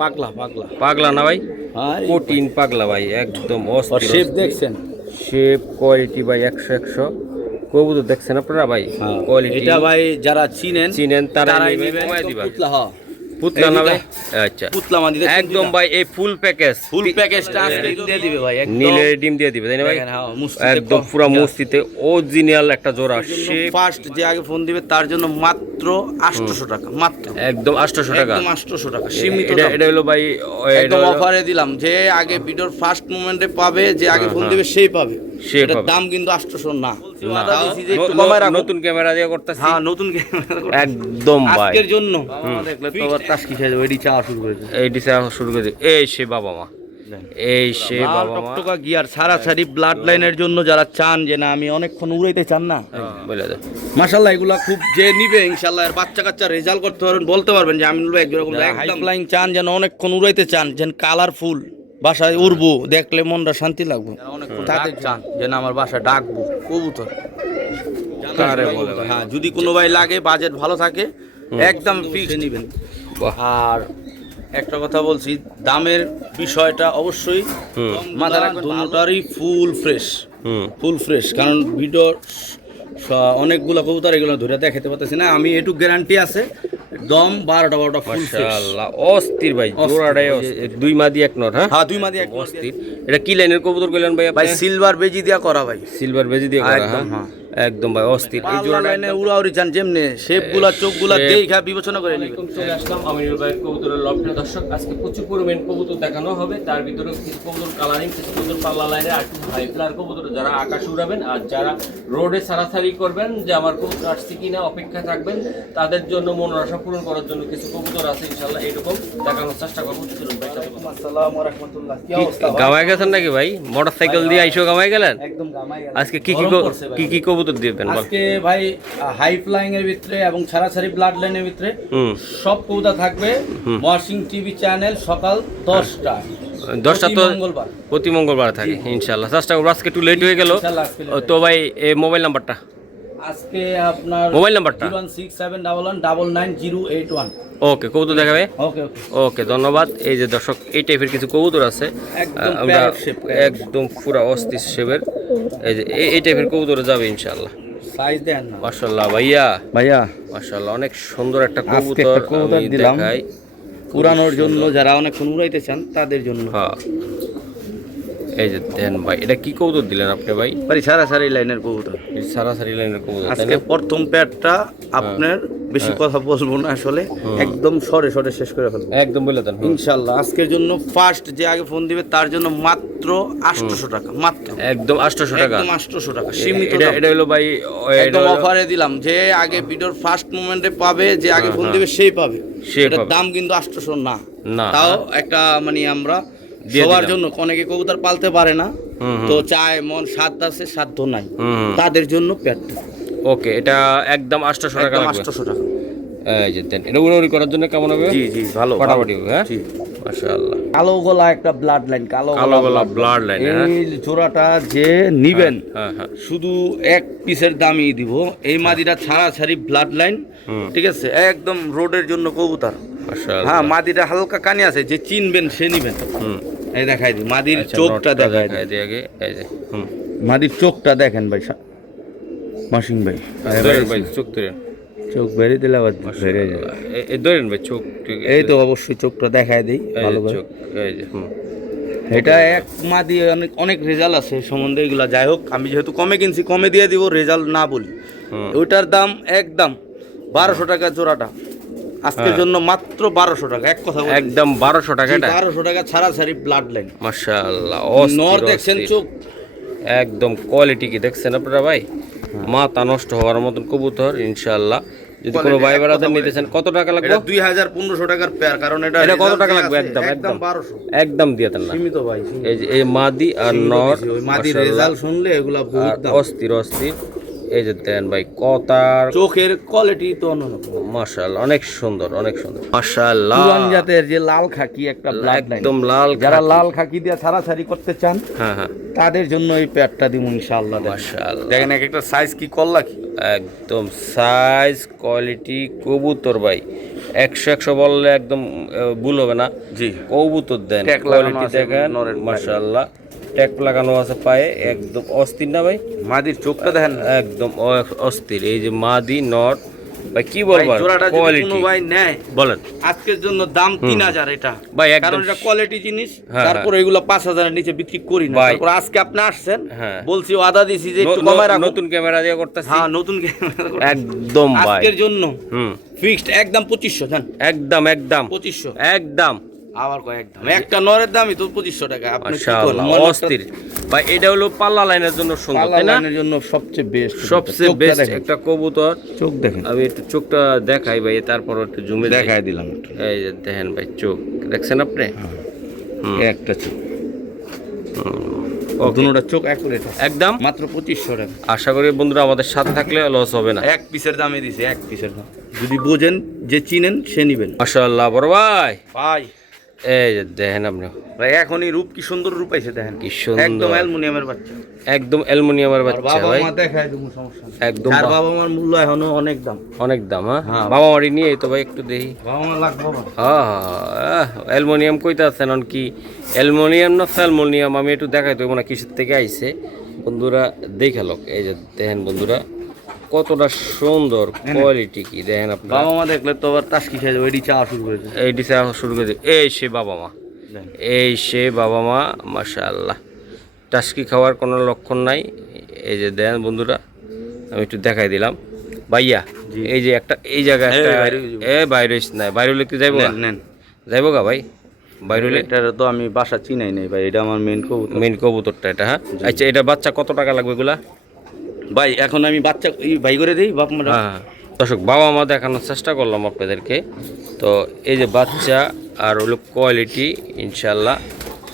পাগলা পাগলা পাগলা না ভাই? হ্যাঁ কঠিন পাগলা ভাই, একদম অস্থির। শেপ দেখছেন? শেপ কোয়ালিটি ভাই 100 কবুতর দেখছেন আপনারা ভাই? কোয়ালিটি এটা ভাই যারা চিনেন তারাই নেবেন। কমায় দিবা। পুতলা পুতলা না এই ভাই? দুইটা। আচ্ছা পুতলা মাদি দেখছেন একদম দুইটা? ভাই এই ফুল প্যাকেজ, ফুল প্যাকেজটা আজকে দিয়ে দিবে ভাই একদম। নীলের ডিম দিয়ে দিবে তাই না ভাই? দেখেন, হ্যাঁ, মুস্তিতে একদম পুরো মুস্তিতে অরিজিনাল একটা জোড়া শেপ। ফার্স্ট যে আগে ফোন দিবে তার জন্য মাত্র 800 টাকা, মাত্র একদম 800 টাকা। একদম 800 টাকা সীমিত এটা দাম। এটা হলো ভাই একদম অফারে দিলাম, যে আগে ভিডিওর ফার্স্ট মোমেন্টে পাবে, যে আগে ফোন দিবে সেই পাবে। সে এটার পাবে। দাম কিন্তু 800 না। না, একটু কমায় রাখো। নতুন ক্যামেরা দিয়ে করতেছি। হ্যাঁ, নতুন ক্যামেরা একদম ভাই আজকের জন্য দেখলে তো আবার টাস্কি খেয়ে যাবে, এডি চাওয়া শুরু করেছে। এই ডিসে শুরু করে দিই। এই সে বাবা মা, এই সে বাবা মা টকটকা গিয়ার সারাসারি ব্লাড লাইনের জন্য যারা চান যে না আমি অনেকক্ষণ উড়াইতে চান না, বলে দাও। মাশাআল্লাহ এগুলা খুব যে নিবে ইনশাআল্লাহ এর বাচ্চা কাচ্চা রেজাল্ট করতে পারবেন, বলতে পারবেন যে আমি নিব একজন হাই ফ্লাইং চান, যেন অনেকক্ষণ উড়াইতে চান, যেন কালারফুল বাসায় উড়বো, দেখলে মনটা শান্তি লাগবে, তাদের চান যেন আমার বাসায় ডাকবো কবুতর। কারে বলে ভাই? হ্যাঁ, যদি কোনো ভাই লাগে, বাজেট ভালো থাকে, একদম ফিক্স নিবেন। বাহ। আর একটা কথা বলছি, দামের বিষয়টা অবশ্যই মাথায় রাখবেন, দুটোটারই ফুল ফ্রেশ, ফুল ফ্রেশ। কারণ ভিডিও অনেকগুলো কবুতর এগুলো ধরে দেখাতে পারতেছি না, আমি একটু গ্যারান্টি আছে দম 12টা ফুল ফ্রেশ। মাশাআল্লাহ অস্থির ভাই, জোড়াটাই অস্থির। দুই মাদি এক নর। হ্যাঁ হ্যাঁ, 2 মাদি এক অস্থির। এটা কি লাইনের কবুতর কইলেন ভাই আপনি? ভাই সিলভার বেজি দিয়া করা ভাই, সিলভার বেজি দিয়ে করা। একদম, হ্যাঁ হ্যাঁ। একদম ভাই অস্থির। এই এই জোড়াটা লাইনে উড়াউড়ি চান যেমনে, শেপগুলা চোখগুলা shape- দেখা বিবেচনা করে নিবেন। চলে আসলাম আমিনুল ভাইয়ের কবুতরের লফটে। দর্শক আজকে প্রচুর পরিমাণ কবুতর দেখানো হবে, তার ভিতরে কিছু কবুতর কালারিং, কিছু কবুতর পাল্লা লাইনের, আর কিছু হাই ফ্লায়ার কবুতর যারা আকাশ উড়াবেন আর যারা রোডে সারাসারি করবেন যে আমার কবুতর আসছে কিনা অপেক্ষা থাকবেন, তাদের জন্য মনের আশা পূরণ করার জন্য কিছু কবুতর আছে ইনশাআল্লাহ, এরকম দেখানোর চেষ্টা করবো। চলুন ভাই সাথে কথা বলি। আসসালামু ওয়া রাহমাতুল্লাহ। কি অবস্থা ভাই? গামায় গেছেন নাকি ভাই? মোটরসাইকেল দিয়ে আইসো গামায় গেলেন? একদম গামাই গেল। আজকে গরম পড়ছে ভাই। কি কবুতর দিবেন বল? আজকে ভাই হাই ফ্লাইং এর ভিতরে এবং সারাসারি ব্লাড লাইনের ভিতরে হুম সব কবুতর থাকবে। মর্নিং টিভি চ্যানেল সকাল 10টা 10টা তো মঙ্গলবার। প্রতি মঙ্গলবার থাকে ইনশাআল্লাহ। চেষ্টা করবো। আজকে একটু লেট হয়ে গেল ইনশাআল্লাহ আজকে late তো ভাই এই মোবাইল নাম্বারটা, আজকে আপনার মোবাইল নাম্বারটা 01671199081। ওকে, কবুতর দেখাবে। ওকে ওকে। ওকে ধন্যবাদ। এই যে দর্শক এই টাইপের কিছু কবুতর আছে, একদম আমরা parrot shape, একদম পুরা অস্থির শেপের, এই যে এই টাইপের কবুতরে যাবে ইনশাআল্লাহ। সাইজ দেন না মাশাআল্লাহ ভাইয়া, ভাইয়া। মাশাআল্লাহ অনেক সুন্দর একটা আজকে কবুতর একটা কবুতর আমি দিলাম। দেখাই। পুরানোর জন্য যারা অনেকক্ষণ উড়াইতে চান তাদের জন্য। হ্যাঁ এই যে দেন ভাই, এটা কি কবুতর দিলেন আপনি ভাই? ভাই সারাসারি লাইনের কবুতর। এই সারাসারি লাইনের কবুতর তাই আজকে না? প্রথম প্যাডটা আপনার বেশি কথা বলবো না আসলে, একদম সরে সরে শেষ করে ফেলবো একদম বলে দেন। ইনশাল্লাহ। আজকের জন্য ফার্স্ট যে আগে ফোন দিবে তার জন্য মাত্র 800 টাকা, মাত্র একদম 800 টাকা। একদম 800 টাকা সীমিত এটা দাম। এটা হলো ভাই একদম অফারে দিলাম, যে আগে ভিডিওর ফার্স্ট মোমেন্টে পাবে, যে আগে ফোন দিবে সেই পাবে। সে এটার পাবে। দাম কিন্তু 800 না। না। তাও একটা মানে আমরা দিয়ে সবার দিলাম। জন্য, অনেকে কবুতর পালতে পারে না, তো চায় মন সাধ্য আছে সাধ্য নাই, হুম। তাদের জন্য প্যাডটা ওকে, এটা একদম 800 টাকা একদম লাগবে। 800 টাকা। এই যে দেন, এটা উড়াউড়ি করার জন্য কেমন হবে? জি জি, ভালো ফাটাফাটি হবে। হ্যাঁ জি। মাশাআল্লাহ। কালো গলা একটা ব্লাড লাইন, কালো কালো গলা blood blood line, হ্যাঁ। এই জোড়াটা যে নিবেন হ্যাঁ হ্যাঁ শুধু এক পিসের দামই দিব। এই মাদিটা ছাড়াছাড়ি ব্লাড লাইন, ঠিক আছে, একদম রোডের জন্য কবুতর। মাশাআল্লাহ। হ্যাঁ, মাদিটা হালকা কানি আছে, যে চিনবেন সে নিবেন। এই দেখাই দিই মাদির আচ্ছা, চোখটা, নটটা দেখাই দেখাই দিই দিই আগে। এই যে মাদির চোখটা দেখেন ভাই, মাসিং ভাই। ধরেন ভাই চোখ ধরেন। চোখ বেরিয়ে দিলে আবার বেরিয়ে যাবে। এই ধরেন ভাই চোখ, ঠিক এই তো অবশ্যই চোখটা দেখাই দিই এই যে ভালোভাবে। চোখ, এই যে এটা এক মাদি অনেক অনেক রেজাল্ট আছে এই সম্বন্ধে, এগুলা যাই হোক, আমি যেহেতু কমে কিনছি কমে দিয়ে দিব, রেজাল্ট না বলি। ওইটার দাম একদম 1200 টাকা জোড়াটা, আজকের জন্য মাত্র 1200 টাকা। এক কথা বলি, একদম 1200 টাকা এটা। 1200 টাকা ছাড়াছাড়ি ব্লাড লাইন। মাশাআল্লাহ নর দেখছেন চোখ, একদম কোয়ালিটি কি দেখছেন আপনারা ভাই? মাথা নষ্ট হওয়ার মতন কবুতর ইনশাআল্লাহ। যদি কোনো ভাই বেড়াদের নিতে চান কত টাকা লাগবে? এটা 2000-1500 টাকার পেয়ার, কারণ এটা এটা কত result টাকা যে লাগবে? আছে, একদম একদম 1200 একদম দিয়ে দেন না। সীমিত ভাই। এই যে এই মাদি আর নর, ওই মাদির মাশাআল্লাহ, রেজাল্ট শুনলে এগুলা বহুত আর দাম। অস্থির অস্থির। এই যে দেন ভাই কতার, চোখের কোয়ালিটি তো অন্যরকম। মাশাআল্লাহ অনেক সুন্দর, অনেক সুন্দর মাশাআল্লাহ। পুরান জাতের যে লাল খাকি একটা ব্লাড লাইন, একদম লাল যারা খাকি। লাল খাকি দিয়ে ছাড়াছাড়ি করতে চান হ্যাঁ হ্যাঁ তাদের জন্য এই প্যাডটা দিব ইনশাআল্লাহ। মাশাআল্লাহ। দেখেন এক একটা সাইজ কি করলা কি, একদম সাইজ কোয়ালিটি কবুতর ভাই 100 বললে একদম ভুল হবে না। জি কবুতর দেন, ট্যাগ লাগানো কোয়ালিটি আছে দেখেন নরের পায়ে। মাশাআল্লাহ। ট্যাগ লাগানো আছে পায়ে, একদম অস্থির না ভাই? মাদির চোখটা দেখেন একদম অস্থির। এই যে মাদি নট ভাই, কি বলবো ভাই, জোড়াটা যদি কোয়ালিটি কোনো ভাই নেয় বলেন আজকের জন্য দাম 3000 এটা ভাই, একদম। কারণ এটা কোয়ালিটি জিনিস। হ্যাঁ, তারপর এগুলো 5000 এর নিচে বিক্রি করি না। ভাই। তারপর আজকে আপনি আসছেন, হ্যাঁ। বলছি ওয়াদা দিছি যে একটু কমায় রাখুন। নতুন ক্যামেরা দিয়ে করতেছি। হ্যাঁ নতুন ক্যামেরা করে। একদম ভাই, আজকের জন্য হুম ফিক্সড একদম 2500 জান, একদম একদম 2500 একদম আবার কয় একদম একটা নরের দামই তো 2500 টাকা। আপনি কি করেন? মাশাআল্লাহ অস্থির ভাই। এটা হলো পাল্লা লাইনের জন্য সুন্দর, পাল্লা তাই না? লাইনের জন্য সবচেয়ে বেস্ট, সবচেয়ে বেস্ট একটা কবুতর। চোখ দেখেন, আমি একটু চোখটা দেখাই ভাই, তারপর একটু জুমে দেখাই দিলাম একটু। এই যে দেখেন ভাই, চোখ দেখছেন আপনি? একটা চোখ, ওকে, দুটোটা চোখ অ্যাকুরেট একদম মাত্র 2500 টাকা। আশা করি বন্ধুরা আমাদের সাথে থাকলে লস হবে না। এক পিসের দামে দিছে, এক পিসের দাম। যদি বোঝেন যে চিনেন সে নিবেন। মাশাআল্লাহ বড় ভাই, ভাই এই যে দেখেন আপনি ভাই এখনই রূপ কি সুন্দর রূপ আইছে দেখেন, কি সুন্দর। একদম অ্যালুমিনিয়ামের বাচ্চা, একদম অ্যালুমিনিয়ামের আর বাচ্চা বাবা ভাই, মা দেখায় দেবো, সমস্যা নেই। একদম আর বাবা মার মূল্য এখনো অনেক দাম, অনেক দাম। হ্যাঁ হ্যাঁ। বাবা মারি নিয়ে তো ভাই একটু দেখি। বাবা মা লাখ বাবা। হ্যাঁ অ্যালুমিনিয়াম কইতে আছেন কি? অ্যালুমিনিয়াম না স্যালমোনিয়াম, আমি একটু দেখাই দেবো না কিসের থেকে আইছে বন্ধুরা, দেখে লোক। এই যে দেখেন বন্ধুরা কতটা সুন্দর কোয়ালিটি, কি দেখেন আপনারা। বাবা মা দেখলে তো আবার টাস্কি খেয়ে যাবে, এটি চাওয়া শুরু করেছে। এই ডিসে শুরু করে দিই। এই সে বাবা মা, দেখেন। এই সে বাবা মা, মাশাআল্লাহ। টাস্কি খাওয়ার কোনো লক্ষণ নাই। এই যে দেখেন বন্ধুরা, আমি একটু দেখাই দিলাম ভাইয়া। জি। এই যে একটা এই জায়গায় এই একটা বাইরে হয়ে যাবো। বাইরে নাই, বাইরে হলে কি যাইবো গা? নেন, নেন। যাইবো গা ভাই, বাইরে হলে। এটা তো আমি বাসা চিনাই নাই ভাই, এটা আমার মেন কবুতর। মেন কবুতরটা এটা, হ্যাঁ। আচ্ছা, এটা বাচ্চা কত টাকা লাগবে এগুলা? ভাই এখন আমি বাচ্চা ভাই করে দিই বাপ মারা। হ্যাঁ দর্শক, বাবা মা দেখানোর চেষ্টা করলাম আপনাদেরকে। তো এই যে বাচ্চা আর হলো কোয়ালিটি, ইনশাল্লাহ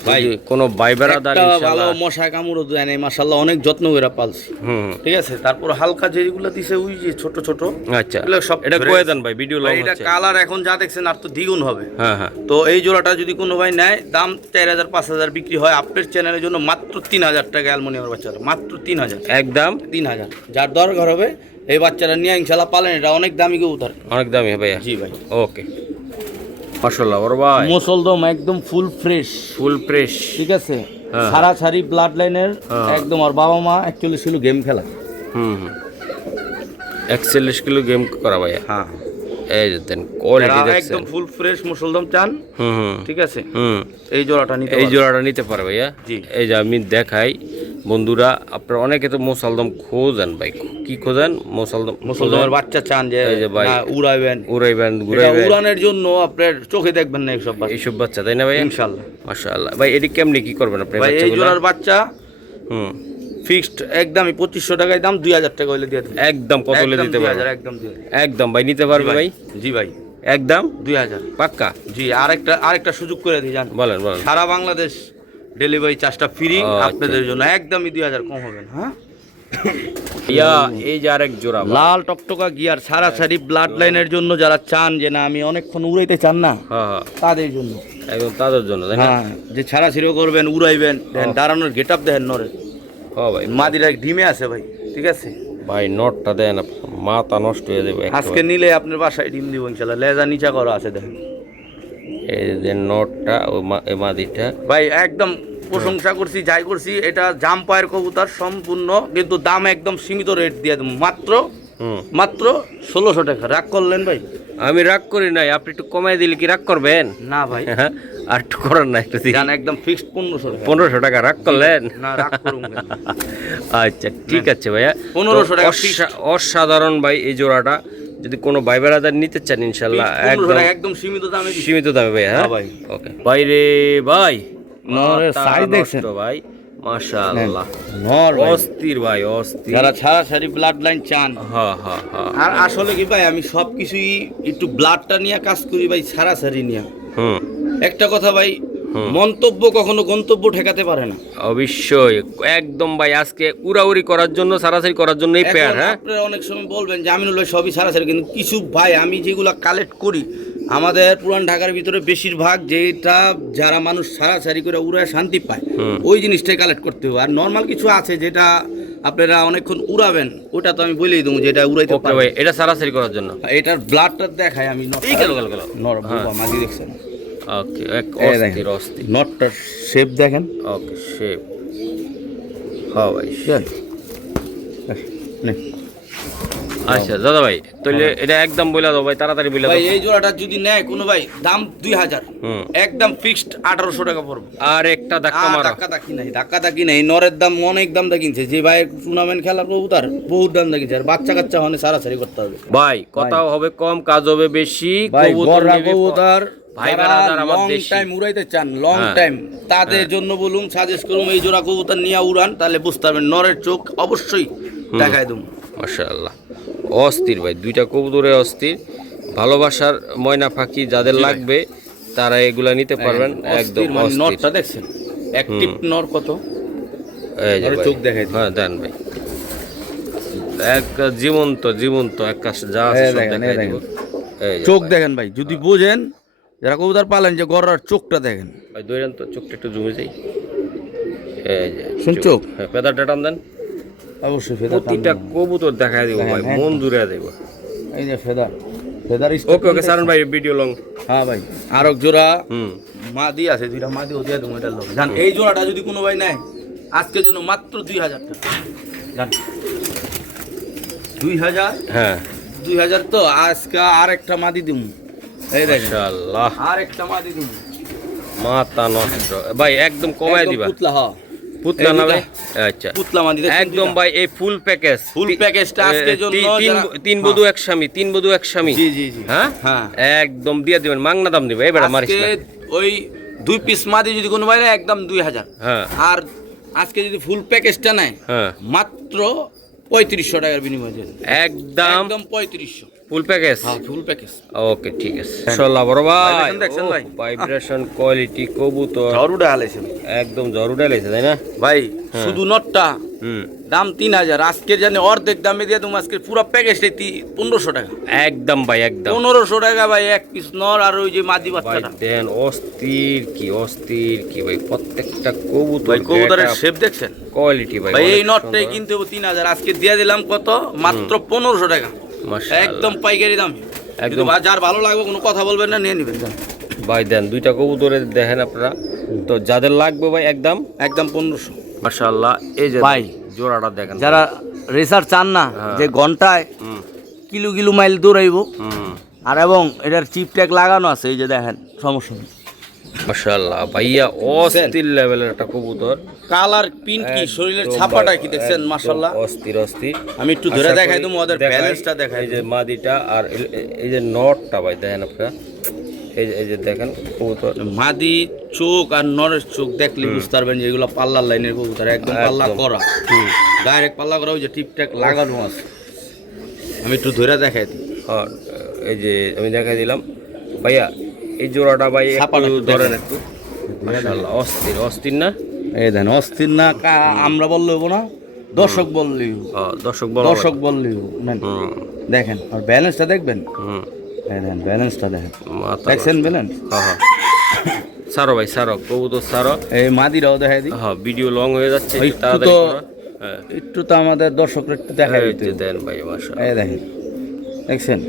ভাই, যদি কোনো বাইবেরাদার একটা ভালো ইনশাল্লাহ। মশা কামড়ও দেয় নাই মাশাআল্লাহ, অনেক যত্ন করে পালছি। হুম ঠিক আছে, তারপর হালকা যেগুলো দিছে ওই যে ছোট ছোট, আচ্ছা, এগুলো সব এটা ধরে কয়ে গেছে। দেন ভাই, ভিডিও লং ভাই, এটা হচ্ছে। কালার এখন যা দেখছেন আর তো দ্বিগুণ হবে। হ্যাঁ হ্যাঁ, তো এই জোড়াটা যদি কোনো ভাই নেয়, দাম 4000 5000 বিক্রি হয়। আপনার চ্যানেলের জন্য মাত্র 3000 টাকা অ্যালুমিনিয়ামের বাচ্চাটা, মাত্র 3000, একদম 3000। যার দরকার হবে এই বাচ্চাটা নিয়ে ইনশাল্লাহ পালেন, এটা অনেক দামি কবুতর। অনেক দামি ভাইয়া। জি ভাই, ওকে, মাশাআল্লাহ বড় ভাই, মুসলদম একদম ফুল ফ্রেশ, ফুল ফ্রেশ। ঠিক আছে, হ্যাঁ। সারাসারি ব্লাড লাইনের হ্যাঁ। একদম। আর বাবা মা অ্যাকচুয়ালি ছিল গেম খেলা। হুম 41 কিলো গেম করা ভাইয়া। হ্যাঁ, এই যে দেন কোয়ালিটি যারা দেখছেন। একদম ফুল ফ্রেশ মুসলদম চান, হুম ঠিক আছে, হুম, এই জোড়াটা নিতে এই পারবেন। জোড়াটা নিতে পারে ভাইয়া। জি। এই যে আমি দেখাই বন্ধুরা, আপনারা অনেকে তো মোসালদম খোঁজেন ভাই, কি খোঁজেন? মোসালদম, মুসলদমের বাচ্চা চান যে এই যে ভাই, না, উড়াইবেন, উড়াইবেন এটা ঘুরাইবেন, উড়ানের জন্য আপনার চোখে দেখবেন না এইসব বাচ্চা, এইসব বাচ্চা, তাই না ভাই? ইনশাল্লাহ। মাশাআল্লাহ ভাই, এটি কেমনি কি করবেন আপনি ভাই এই বাচ্চাগুলো? জোড়ার বাচ্চা হুম ফিক্সড একদমই 2500 টাকায় দাম, 2000 টাকা হইলে দিয়ে দেবেন। একদম কত হলে দিতে পারবেন? 2000, একদম 2000। একদম ভাই, নিতে পারবে ভাই? জি ভাই, একদম 2000। পাক্কা? জি, আরেকটা সুযোগ করে দিই জান, বলেন বলেন। সারা বাংলাদেশ ডেলিভারি চার্জটা ফ্রি আচ্ছা। আপনাদের জন্য, একদমই 2000 কম হবে না। হ্যাঁ, ইয়া এই যে আরেক জোড়া ভাই। লাল টকটকা গিয়ার সারাসারি ব্লাড লাইনের জন্য, যারা চান যে না আমি অনেকক্ষণ উড়াইতে চান না, হ্যাঁ হ্যাঁ, তাদের জন্য। একদম তাদের জন্য, তাই না? হ্যাঁ, যে ছাড়াছিড়িও করবেন, উড়াইবেন, দেখেন দাঁড়ানোর গেট আপ দেখেন নরে, হ্যাঁ ভাই, মাদিরা ডিমে আছে ভাই, ঠিক আছে। ভাই নটটা দেন, মাথা নষ্ট হয়ে যাবে আজকে একেবারে। নিলে আপনার বাসায় ডিম দিব ইনশাল্লাহ, লেজা নিচা করা আছে দেখেন এই যে নটটা ও মাদিটা, ভাই, একদম প্রশংসা করছি, যাই করছি, এটা জাম্পায়ের কবুতর সম্পূর্ণ, কিন্তু দাম একদম সীমিত রেট দিয়ে দেবো, মাত্র হুম। মাত্র 1600 টাকা। রাগ করলেন ভাই? আমি রাগ করি নাই, আপনি একটু কমাই দিলে কি রাগ করবেন? না ভাই, হ্যাঁ, আর একটু করার না, একটু দিন। জান একদম ফিক্সড 1500 টাকা। 1500 টাকা রাগ করলেন? না, রাগ করুন কেন? আচ্ছা ঠিক আছে ভাইয়া, 1500 টাকা অসাধারণ ভাই এই জোড়াটা। যদি কোনো ভাই বেড়াদার নিতে চান ইনশাল্লাহ 1500 একদম টাকা, একদম সীমিত দামে দিচ্ছি। সীমিত দামে ভাই। হ্যাঁ হ্যাঁ ভাই। ওকে ভাই রে ভাই, নরের মাথা size দেখছেন? নষ্ট ভাই, মাশাআল্লাহ, নর ভাই, অস্থির ভাই অস্থির। যারা ছাড়াছাড়ি ব্লাড লাইন চান, হ্যাঁ হ্যাঁ হ্যাঁ, আর আসলে কি ভাই, আমি সব কিছুই একটু ব্লাডটা নিয়ে কাজ করি ভাই, ছাড়াছাড়ি নিয়ে। হুম একটা কথা ভাই, মন্তব্য কখনো গন্তব্য ঠেকাতে পারে না। অবশ্যই, একদম ভাই। আজকে উড়াউড়ি করার জন্য, সারাসারি করার জন্য এই পেয়ার। এখন হ্যাঁ আপনারা অনেক সময় বলবেন যে আমিনুল ভাই সবই ছাড়াছাড়ি, কিন্তু কিছু ভাই আমি যেগুলো কালেক্ট করি, আমাদের পুরান ঢাকার ভিতরে বেশিরভাগ যেটা যারা মানুষ ছাড়াছাড়ি করে উড়ায় শান্তি পায়, ওই জিনিসটাই কালেক্ট করতে হবে। আর নর্মাল কিছু আছে যেটা আপনারা অনেকক্ষণ উড়াবেন, ওটা তো আমি বলেই দেবো যে এটা উড়াইতে ওকে পারবেন। ভাই, এটা সারাসারি করার জন্য। এটার ব্লাডটা দেখাই আমি। এই গেল গেল গেল। মাঝি দেখছেন? ওকে, এক এই দেখেন, অস্থির অস্থির। নটটার শেপ দেখেন। ওকে, শেপ। হ্যাঁ ভাই। নে। আচ্ছা দাদা ভাই, তাহলে এটা একদম বলে দাও ভাই, তাড়াতাড়ি বলে দাও। ভাই এই জোড়াটা যদি নেয় কোনো ভাই, দাম 2000, হুম। একদম ফিক্সড 1800 টাকা পড়বে। আর একটা ধাক্কা মারা। ধাক্কা ধাক্কি নাই। নরের দাম অনেক দাম দা কিনছে, যে ভাই টুর্নামেন্ট খেলার কবুতর বহুত দাম দা কিনছে। আর বাচ্চা কাচ্চা হনে সারাসারি করতে হবে ভাই, কথা হবে কম, কাজ হবে বেশি। ভাই। কবুতর নেবে কবুতর ভাই বেড়াদার আমার লং দেশি। টাইম উড়াইতে চান, লং হ্যাঁ। টাইম, তাদের জন্য বলুন, সাজেস্ট করুন এই জোড়া কবুতর নিয়ে উড়ান, তাহলে বুঝতে পারবেন। নরের চোখ অবশ্যই দেখায় দেবো। মাশাআল্লাহ, অস্থির ভাই, দুইটা কবুতরে অস্থির। ভালোবাসার ময়না পাখি যাদের লাগবে তারা এগুলা নিতে পারবেন, একদম অস্থির। নরটা দেখছেন অ্যাক্টিভ নর কত? এই যে নরের ভাই। চোখ দেখাই দিন। হ্যাঁ দেন ভাই, এক জীবন্ত জীবন্ত এক কাজ যা আছে এই সব দেখেন, দেখাই এই দিব। এই যে চোখ ভাই। দেখেন ভাই, যদি বোঝেন যারা কবুতর পালেন, যে গড়ার চোখটা দেখেন। ভাই দইরেন তো, চোখটা একটু জমে যাই। এই যে শুন চোখ। হ্যাঁ, পেদারটা টান দেন। অবশ্যই ফেদার প্রতিটা কবুতর দেখাই দিব ভাই, হ্যাঁ, মন জুড়ে দেব। এই যে ফেদার, ফেদার ওকে ওকে সারন ভাই, ভিডিও লং। হ্যাঁ ভাই, আর এক জোড়া হুম। মাদি আছে, দুইটা মাদি দিয়ে দেবো এটার লোক। জান এই জোড়াটা যদি কোনো ভাই নেয়, আজকের জন্য মাত্র 2000 টাকা। জান 2000, হ্যাঁ 2000 তো আজকে আর একটা মাদি দিব। এই দেখেন, মাশাআল্লাহ, আর একটা মাদি দিব মাথা নষ্ট ভাই, একদম কমায় একদম দিবা। পুতলা। হ্যাঁ, পুতলা এই না দুইটা। ভাই? আচ্ছা, পুতলা মাদি দেখছেন একদম দুইটা? ভাই, এই ফুল প্যাকেজ। ফুল প্যাকেজটা আজকের জন্য যারা- তিন বধূ এক স্বামী, তিন বধূ এক স্বামী। জি জি জি। হ্যাঁ হ্যাঁ। একদম দিয়ে দিবেন, মাংনা দাম দিবে, এবারে মারিস আজকে না। ওই 2 পিস মাদি যদি কোনো ভাই নেয়, একদম 2000। হ্যাঁ আর আজকে যদি ফুল প্যাকেজটা নেয়, হ্যাঁ, মাত্র 3500 টাকার বিনিময় দিয়ে দেব। একদম একদম 3500। Full package. হ্যাঁ, ফুল প্যাকেজ। ওকে ঠিক আছে, মাশাআল্লাহ বড় ভাই। দেখছেন ভাই? ভাইব্রেশন কোয়ালিটি কবুতর ঝড়ুটা হালাইছে একদম জরুরি লাগছে, তাই না? ভাই। শুধু নটটা হুম, দাম 3000, আজকে জানি অর্ধেক দামে দিয়ে তুমি আজকে পুরো প্যাকেজটাই 1500 টাকা। একদম ভাই, একদম 1500 টাকা ভাই, এক পিস নর আর ওই যে মাদি ভাই। বাচ্চাটা। দেন অস্থির কি অস্থির কি ভাই, প্রত্যেকটা কবুতর ভাই কবুতরের শেপ দেখছেন কোয়ালিটি ভাই, ভাই? এই অনেক নটটাই সুন্দর। কিনতে হবে 3000, আজকে দিয়ে দিলাম কত? মাত্র 1500 টাকা। মাশাআল্লাহ। একদম পাইকারি দাম। একদম। একদম যার ভালো লাগবে কোনো কথা বলবেন না, নিয়ে নেবেন। ভাই দেন দুইটা কবুতরে দেখেন আপনারা, তো যাদের লাগবে ভাই একদম একদম 1500। মাশাআল্লাহ। এই যে ভাই, জোড়াটা দেখেন যারা রেসার চান না, হ্যাঁ। যে ঘন্টায় হুম কিলো কিলো মাইল দৌড়াইব, হুম, আর এবং এটার চিপ ট্যাগ লাগানো আছে, এই যে দেখেন, সমস্যা নেই। মাশাআল্লাহ ভাইয়া, অস্থির লেভেলের একটা কবুতর। কালার পিন কি, শরীরের একদম ছাপাটা ভাই, কি দেখছেন? একদম মাশাআল্লাহ। অস্থির অস্থির। আমি একটু ধরে আশা দেখাই করি দেবো, ওদের দেখাই। ব্যালেন্সটা দেখাই এই যে মাদিটা আর এই যে নটটা ভাই দেখেন আপনারা, এই যে দেখেন কবুতর মাদি চোখ আর নরের চোখ দেখলে বুঝতে পারবেন যে এগুলো পাল্লার লাইনের কবুতর, একদম পাল্লা একদম। করা, ডাইরেক্ট পাল্লা করা, ওই যে টিপটাক লাগানো আছে। আমি একটু ধরে দেখাই দিই। আর এই যে আমি দেখাই দিলাম ভাইয়া, এই জোড়াটা ভাই ছাপাটা একটু একটু ধরেন দেখেন। একটু। মাশাআল্লাহ, অস্থির অস্থির না? এই দেন, অস্থির না, আমরা বললে হবো না, দর্শক বললেই হবো। দর্শক বলো। দর্শক বললেই হবো। নেন, হুম দেখেন, আর ব্যালেন্সটা দেখবেন। হুম, এই দেন, ব্যালেন্সটা দেখেন, মাথা দেখছেন নষ্ট। ব্যালেন্স? হ্যাঁ হ্যাঁ, সারো ভাই সারো, কবুতর সারো। এই মাদিরাও দেখাই দিই। হ্যাঁ, ভিডিও লং হয়ে যাচ্ছে, একটু একটু তাড়াতাড়ি তো- করো। হ্যাঁ, একটু তো আমাদের দর্শকরা একটু দেখাই এই দিতে যে হবে। দেন ভাই, মাশাআল্লাহ। এই দেখেন, দেখছেন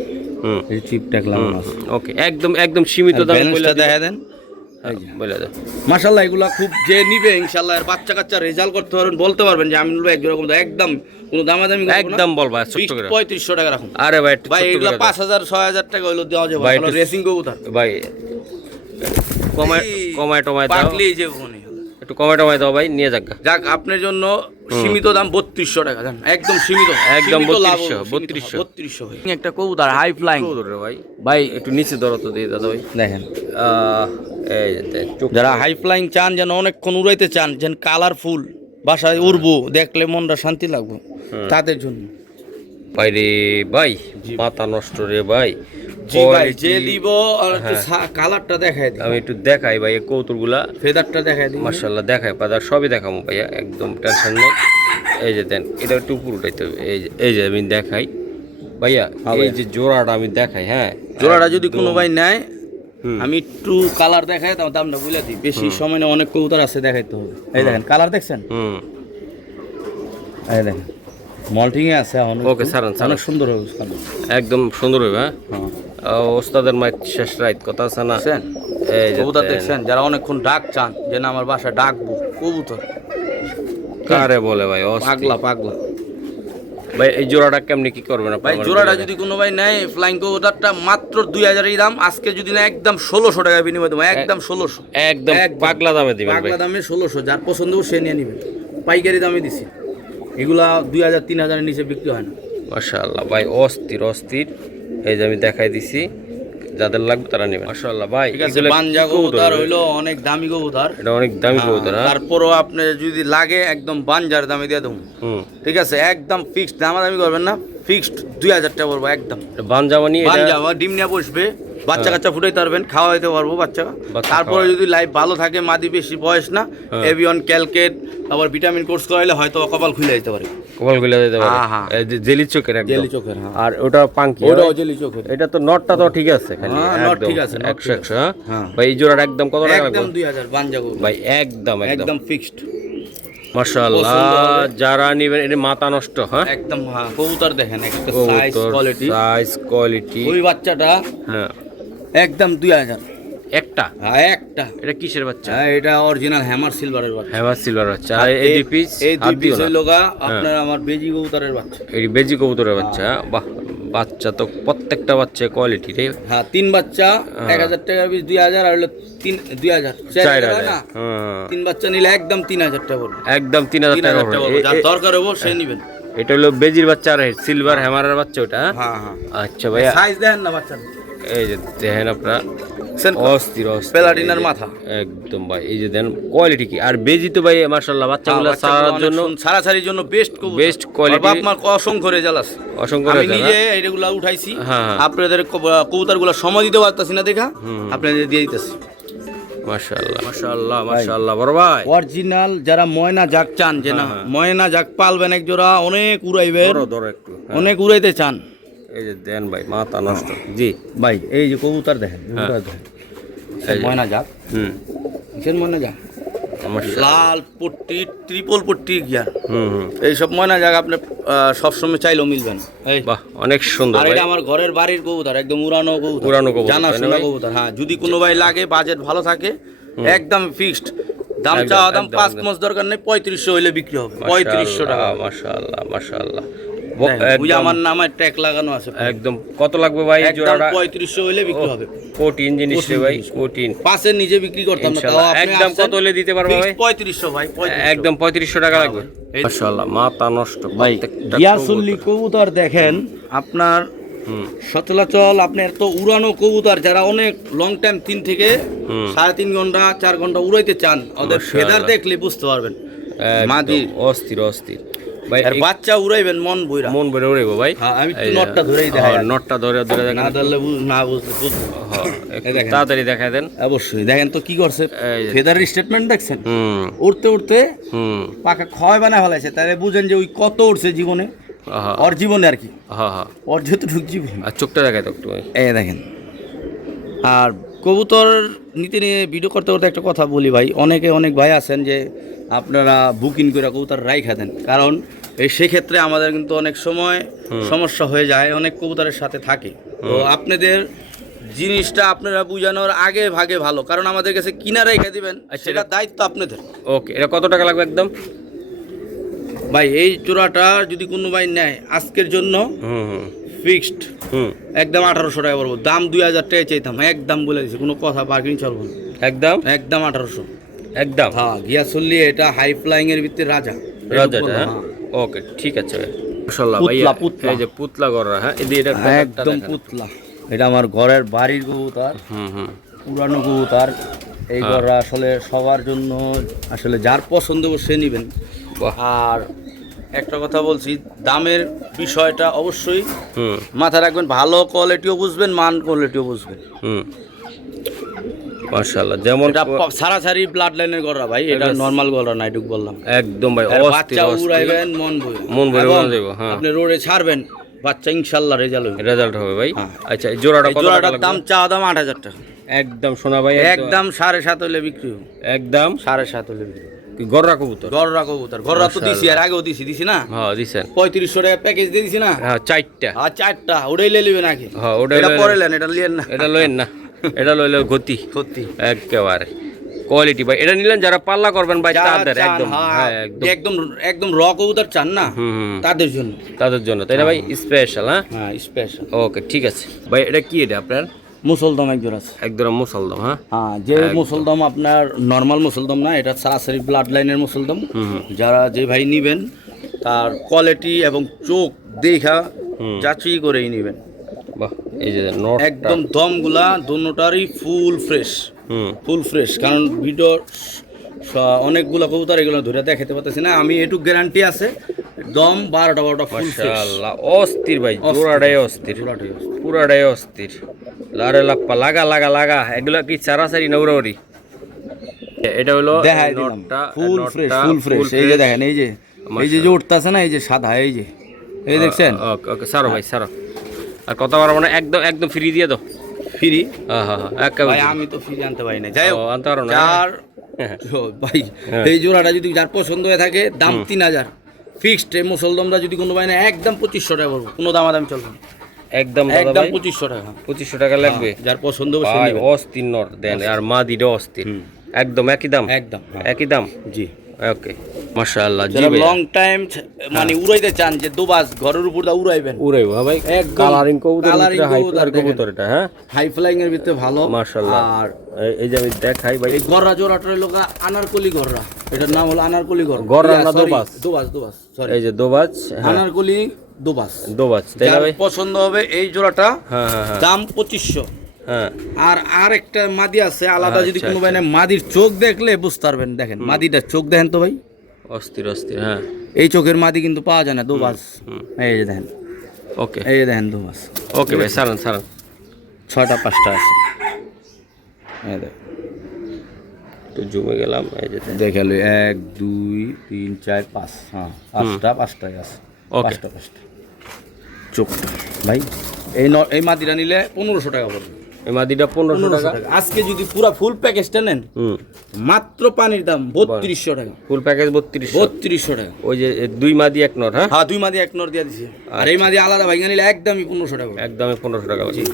হুম, এই চিপটাক লাগানো আছে। ওকে, একদম একদম সীমিত দামে ব্যালেন্সটা দেখা দেন। বলে দাও। মাশাআল্লাহ, এগুলা খুব যে নিবে ইনশাআল্লাহ, এর বাচ্চা কাচ্চা রেজাল্ট করতে পারবেন, বলতে পারবেন যে আমি নেবো এক জোড়া কবুতর, একদম কোনো দামাদামি করবো না। একদম বলবা ছোট্ট করে। 3500 টাকা রাখুন আরে ভাই একটু ভাই, ছোট্ট এগুলা করে দাও। 5000 6000 টাকা হইলো দেওয়া যাবে। ভাই, ভালো একটু- রেসিং কবুতর ভাই কমায় কমায় টমায় দাও, পাকলেই যে কোনে। একটু কমায় টমায় দাও ভাই, নিয়ে যাক। যাক, আপনার জন্য সীমিত দাম 3200 টাকা, জান, একদম সীমিত, একদম সীমিত লাভ 3200, হবে, সীমিত 3200 3200 হয়। একটা কবুতর হাই ফ্লাইং রে ভাই, ভাই, একটু নিচে ধরো তো দিয়ে দাদা ভাই। দেখেন, এই যে দেন, চোখ যারা হাই ফ্লাইং চান, যেন অনেকক্ষণ উড়াইতে চান, যেন কালারফুল বাসায় উড়বো, দেখলে মনটা শান্তি লাগবে, তাদের জন্য। ভাই রে ভাই, মাথা নষ্ট রে ভাই। জি ভাই, যে Quality- দিব আর একটু কালারটা দেখাই দিই, আমি একটু দেখাই ভাই, এই কৌতুকগুলা ফেদারটা দেখাই দিই। মাশাআল্লাহ দেখাই, পাদার সবই দেখাবো ভাইয়া, একদম টেনশন নেই। এই যে দেন, এটা একটু উপর উঠাইতে হবে। এই যে আমি দেখাই ভাইয়া, এই যে জোড়াটা আমি দেখাই। হ্যাঁ, জোড়াটা যদি কোনো ভাই নেয়, হুম। আমি একটু কালার দেখাই, তাও দামটা বলে দিই। বেশি সময় না, অনেক কবুতর আছে, দেখাইতে হবে। এই দেখেন, কালার দেখছেন? হুম, এই দেখেন মল্টিং এ আছে এখন। ওকে সারান অনেক সুন্দর হবে একদম সুন্দর হবে। হ্যাঁ হ্যাঁ ওস্তাদের মাইক শেষ রাইত কথা আছে না। দেখছেন এই যে কবুতর দেখছেন যারা অনেকক্ষণ ডাক চান যে না আমার বাসায় ডাকবো কবুতর কারে বলে ভাই অস্থির। পাগলা পাগলা। ভাই এই জোড়াটা কেমনি কি করবেন ভাই জোড়াটা যদি কোনো ভাই নেয় ফ্লাইং কবুতরটা মাত্র 2000 দাম, আজকে যদি না একদম 1600 টাকা বিনিময় দেবো, একদম 1600, একদম পাগলা দামে দিবেন ভাই। পাগলা দামে 1600, যার পছন্দ হবে সে নিয়ে নেবেন, পাইকারি দামে দিছি। এগুলা 2000 3000 এর নিচে বিক্রি হয় না। মাশাআল্লাহ ভাই অস্থির অস্থির। এই যে আমি দেখাই দিছি, যাদের লাগবে তারা নেবেন। মাশাআল্লাহ ভাই ঠিক আছে। বানজা কবুতর হইলো অনেক দামি কবুতর, এটা অনেক দামি কবুতর। তারপরও আপনি যদি লাগে একদম বানজার দামে দিয়ে দেবো। ঠিক আছে একদম ফিক্সড, দামাদামি করবেন না, ফিক্সড 2000 টাকা পড়বো একদম। বানজামানি বানজামা ডিম নিয়ে বসবে, বাচ্চা কাচ্চা ফুটাইতে পারবেন, খাওয়াইতে পারবো বাচ্চা। তারপরে যদি লাইফ ভালো থাকে, মাদি বেশি বয়স না, এভিয়ন ক্যালকেট আবার ভিটামিন কোর্স করাইলে হয়তো কপাল খুলে যেতে পারে। কপাল খুলে যেতে পারে। এই যে জেলি চোখের একদম জেলি চোখের। আর ওটা পাঙ্কি, ওটাও জেলি চোখের। এটা তো নটটা তো ঠিক আছে খালি নট ঠিক আছে 100 ভাই। এই জোড়াটা একদম কত টাকা লাগবে? একদম 2000 বানজা ভাই একদম একদম ফিক্সড। মাশাআল্লাহ যারা নিবেন এটা মাথা নষ্ট। হ্যাঁ একদম। হ্যাঁ কবুতর দেখেন একটা সাইজ কোয়ালিটি, সাইজ কোয়ালিটি। ওই বাচ্চাটা হ্যাঁ একদম 2000 একটা। হ্যাঁ একটা। এটা কিসের বাচ্চা? হ্যাঁ এটা অরিজিনাল হ্যামার সিলভারের বাচ্চা। হ্যামার সিলভার বাচ্চা। আর এই দুই পিস, এই দুই পিস হইলো গা আপনার আমার বেজি কবুতরের বাচ্চা। এই বেজি কবুতরের বাচ্চা। বাহ বাচ্চা তো প্রত্যেকটা বাচ্চা কোয়ালিটি রে। হ্যাঁ 3 বাচ্চা 1000 টাকার পিস 2000, আর হলো 2000 4000 না। 3 বাচ্চা নিলে একদম 3000 টাকা পড়বে। একদম 3000 টাকা পড়বে। যার দরকার হবে সে নেবেন। এটা হলো বেজির বাচ্চা আর সিলভার হ্যামারের বাচ্চা ওটা। হ্যাঁ হ্যাঁ। আচ্ছা ভাই সাইজ দেখেন না বাচ্চা। এই যে দেখেন আপনারা অস্থির অস্থির পেলাটিনার মাথা একদম ভাই। এই যে দেন কোয়ালিটি কি। আর বেজি তো ভাই মাশাআল্লাহ বাচ্চাগুলো ছাড়ার জন্য, ছাড়াছাড়ির জন্য বেস্ট কবুতর, বেস্ট কোয়ালিটি। বাপ মার অসংখ্য রেজাল্ট আছে, অসংখ্য আমি রেজাল্ট। নিজে এইগুলা উঠাইছি। হ্যাঁ আপনাদের কবুতরগুলো সময় দিতে পারতাছি না দেখা, আপনাদের দিয়ে দিতেছি। মাশাআল্লাহ মাশাআল্লাহ মাশাআল্লাহ বড় ভাই। অরিজিনাল যারা ময়না জাগ চান, যে না ময়না জাগ পালবেন এক জোড়া, অনেক উড়াইবেন, একটু অনেক উড়াইতে চান, এই যে দেন ভাই মাথা নষ্ট। জি ভাই এই যে কবুতর দেখেন, ময়না জাগ। কিসের ময়না জাগ? লাল পট্টি, ট্রিপল পট্টি গিয়ার, এইসব ময়না জাগ আপনি সবসময় চাইলেও মিলবেন। বাহ অনেক সুন্দর। আর এটা আমার ঘরের বাড়ির কবুতর, একদম উড়ানো কবুতর, জানা শোনা কবুতর। হ্যাঁ যদি কোনো ভাই লাগে, বাজেট ভালো থাকে, একদম ফিক্সড দাম। চাওয়া দাম 5 মাস দরকার নেই, 3500 হইলে বিক্রি হবে। 3500 টাকা। মাশাআল্লাহ মাশাআল্লাহ। আমার নামে ট্যাগ লাগানো আছে একদম। কত লাগবে ভাই জোড়াটা? 3500 হইলে বিক্রি হবে। 14 জিনিস রে ভাই, 14 পাশের নিজে বিক্রি করতাম না, তাও আপনি একদম কত হলে দিতে পারবে ভাই? 3500 ভাই, একদম 3500 টাকা লাগবে। মাশাআল্লাহ মাথা নষ্ট ভাই। গিয়াসুল্লি কবুতর দেখেন আপনার সচলাচল, আপনার তো উড়ানো কবুতর যারা অনেক লং টাইম 3 থেকে 3.5 ঘন্টা 4 ঘন্টা উড়াইতে চান, ওদের ফেদার দেখলে বুঝতে পারবেন মাদি অস্থির অস্থির ভাই। আর বাচ্চা উড়াইবেন মন বইরা, মন ভরে উড়াইবো ভাই। আমি নটটা ধরেই দেখাই, নটটা ধরে ধরে দেখেন, না ধরলে না বুঝতে তাড়াতাড়ি দেখাই দেন। অবশ্যই দেখেন তো কি করছে, ফেদারের স্টেটমেন্ট দেখছেন, উড়তে উড়তে পাকা ক্ষয় বানা ফেলাইছে, তাহলে বুঝেন যে ওই কত উড়ছে জীবনে, ওর জীবনে আর কি, ওর যেহেতু জীবন। আর চোখটা দেখাই তো একটু, এই দেখেন। আর কবুতর নিতে নিয়ে ভিডিও করতে করতে একটা কথা বলি ভাই, অনেক ভাই আছেন যে আপনারা বুকিং করে কবুতর রাইখা দেন, কারণ এই সেক্ষেত্রে আমাদের কিন্তু অনেক সময় সমস্যা হয়ে যায়, অনেক কবুতরের সাথে থাকে। তো আপনাদের জিনিসটা আপনারা বুঝানোর আগে ভাগে ভালো, কারণ আমাদের কাছে কিনা রেখে দিবেন, সেটা দায়িত্ব আপনাদের। ওকে, এটা কত টাকা লাগবে একদম ভাই? এই চূড়াটা যদি কোনো ভাই নেয় আজকের জন্য ফিক্সড একদম 1800 টাকা পড়বো, দাম 2000 টাকা চাইতাম, একদম বলে দিচ্ছি, কোনো কথা বার্গেনিং চলবো না, একদম 1800 একদম। হ্যাঁ গিয়াসুল্লি এটা হাই ফ্লাইং এর ভিতরে রাজা। ওকে ঠিক আছে ভাই। মাশাআল্লাহ ভাই, এই যে পুতলা গড়া, হ্যাঁ এটা একদম পুতলা, এটা আমার ঘরের বাড়ির কবুতর, পুরানো কবুতর। এই গড়া আসলে সবার জন্য, আসলে যার পছন্দ সে নেবেন। আর একটা কথা বলছি, দামের বিষয়টা অবশ্যই মাথায় রাখবেন, ভালো কোয়ালিটিও বুঝবেন, মান কোয়ালিটিও বুঝবেন। মাশাআল্লাহ, যেমন সারাসারি ব্লাড লাইনের গড়া ভাই, এটা নরমাল গড়া না, এটুক বললাম একদম ভাই। বাচ্চা উড়াইবেন মন ভরে যাবে, আপনি রোডে ছাড়বেন বাচ্চা, ইনশাআল্লাহ রেজাল্ট হবে ভাই। আচ্ছা, এই জোড়াটার দাম চাওয়া দাম 8000 টাকা একদম। শোনা ভাই একদম 7.5 হলে বিক্রি হবে, একদম 7.5 হলে বিক্রি। গররা কবুতর। গররা কবুতর, গররা তো দিছি, আর আগেও দিছি না? হ্যাঁ দিছেন। 3500 টাকা প্যাকেজ দিয়ে দিছি না? হ্যাঁ 4টা। আর 4টা ওটাই লে নেবেন আগে। হ্যাঁ ওটা এটা পরে লেন, এটা লিয়েন না। এটা লইেন না, এটা লইলে গতি সত্যি একেবারে কোয়ালিটি ভাই। এটা নিলেন যারা পাল্লা করবেন ভাই যারা তাদের চান, একদম হ্যাঁ, একদম একদম র কবুতর চান না, তাদের জন্য, তাদের জন্য তাই না ভাই? স্পেশাল। হ্যাঁ হ্যাঁ স্পেশাল। ওকে ঠিক আছে ভাই। এটা কি এটা আপনার? মুসলদম এক জোড়া আছে। একদম মুসলদম। হ্যাঁ হ্যাঁ, যে মুসলদম আপনার নর্মাল মুসলদম না, এটা সরাসরি ব্লাড লাইনের মুসলদম। যারা যে ভাই নিবেন তার কোয়ালিটি এবং চোখ দেখা যাচাই করেই নিবেন। বাহ, এই যে নট একদম দমগুলা দুটোটারই ফুল ফ্রেশ, ফুল ফ্রেশ। কারণ ভিডিও অনেকগুলা কবুতর এগুলো ধরে দেখাতে পারতেছি না, আমি একটু গ্যারান্টি আছে দম 12টা ফুল ফ্রেশ। মাশাআল্লাহ অস্থির ভাই, জোড়াটাই অস্থির, পুরাটাই অস্থির। লারে লাপ্পা লাগা লাগা লাগা। এগুলা কি সারাসারি না উড়াউড়ি? এটা হলো দেখাই দিলাম ফুল ফ্রেশ, ফুল ফ্রেশ। এই যে দেখেন, এই যে যে উঠতেছে না, এই যে সাদা, এই যে এই দেখছেন। ওকে ওকে সারো ভাই সারো। আর কত পারবো না, একদম একদম ফ্রি দিয়ে দাও। ফ্রি? হ্যাঁ হ্যাঁ একেবারে। ভাই আমি তো ফ্রি আনতে পারি না, যাই হোক আনতে পারো না। যার ভাই এই জোড়াটা যদি যার পছন্দ হয়ে থাকে, দাম 3000 ফিক্সড। এই মুসলদমরা যদি কোনো ভাই না, একদম 2500 টাকা বলবো, কোনো দামাদামি চলবে না, একদম একদম 2500 টাকা। 2500 টাকা লাগবে। যার পছন্দ হবে সে ভাই নেবে। অস্থির নর দেন, আর মাদিটা অস্থির। একদম একই দাম, একদম একই দাম। জি ওকে মাশাআল্লাহ। জি যারা ভাই লং টাইম মানে উড়াইতে চান, যে দুবাস ঘরের উপর দা উড়াইবেন, উড়াইবো। হ্যাঁ ভাই একদম কালারিং কবুতর, coloring হাই কবুতর কালার কবুতর এটা। হ্যাঁ হাই ফ্লাইং এর ভিতরে ভালো মাশাআল্লাহ। আর এই যে আমি দেখাই ভাই, এই গররা জোড়াটার লোক আনারকলি গররা, এটার নাম হলো আনারকলি গররা। গররা না দোবাস? দোবাস, দোবাস সরি, এই যে দোবাজ। আনারকলি দোবাস, দোবাজ তাই না যার ভাই? পছন্দ হবে এই জোড়াটা, হ্যাঁ হ্যাঁ হ্যাঁ দাম 2500। হ্যাঁ আর একটা মাদি আছে আলাদা, যদি আচ্ছা, কোনো ভাই না, মাদির চোখ দেখলে বুঝতে পারবেন। দেখেন মাদিটার চোখ দেখেন তো ভাই, অস্থির অস্থির। হ্যাঁ এই চোখের মাদি কিন্তু পাওয়া যায় না দোবাস। এই যে দেখেন, ওকে এই যে দেখেন দোবাস। ওকে ভাই সারান সারান। 6টা 5টা আছে, এই দেখ তো জমে গেলাম। এই যে দেখালো 1 2 3 4 5, হ্যাঁ 5টাই আছে। ওকে 5টা চোখটা ভাই, এই মাদিরা নিলে 1500 টাকা পড়বে। এই মাদিটা 1500 টাকা। আজকে যদি পুরো ফুল প্যাকেজটা নেন, মাত্র পানির দাম 3200 টাকা। ফুল প্যাকেজ 3200 টাকা। ওই যে 2 মাদি 1 নর। হ্যাঁ হ্যাঁ 2 মাদি 1 নর দিয়ে দিছি। আর এই মাদি আলাদা ভাই নিলে একদমই 1500 টাকা। একদমই 1500 টাকা। জি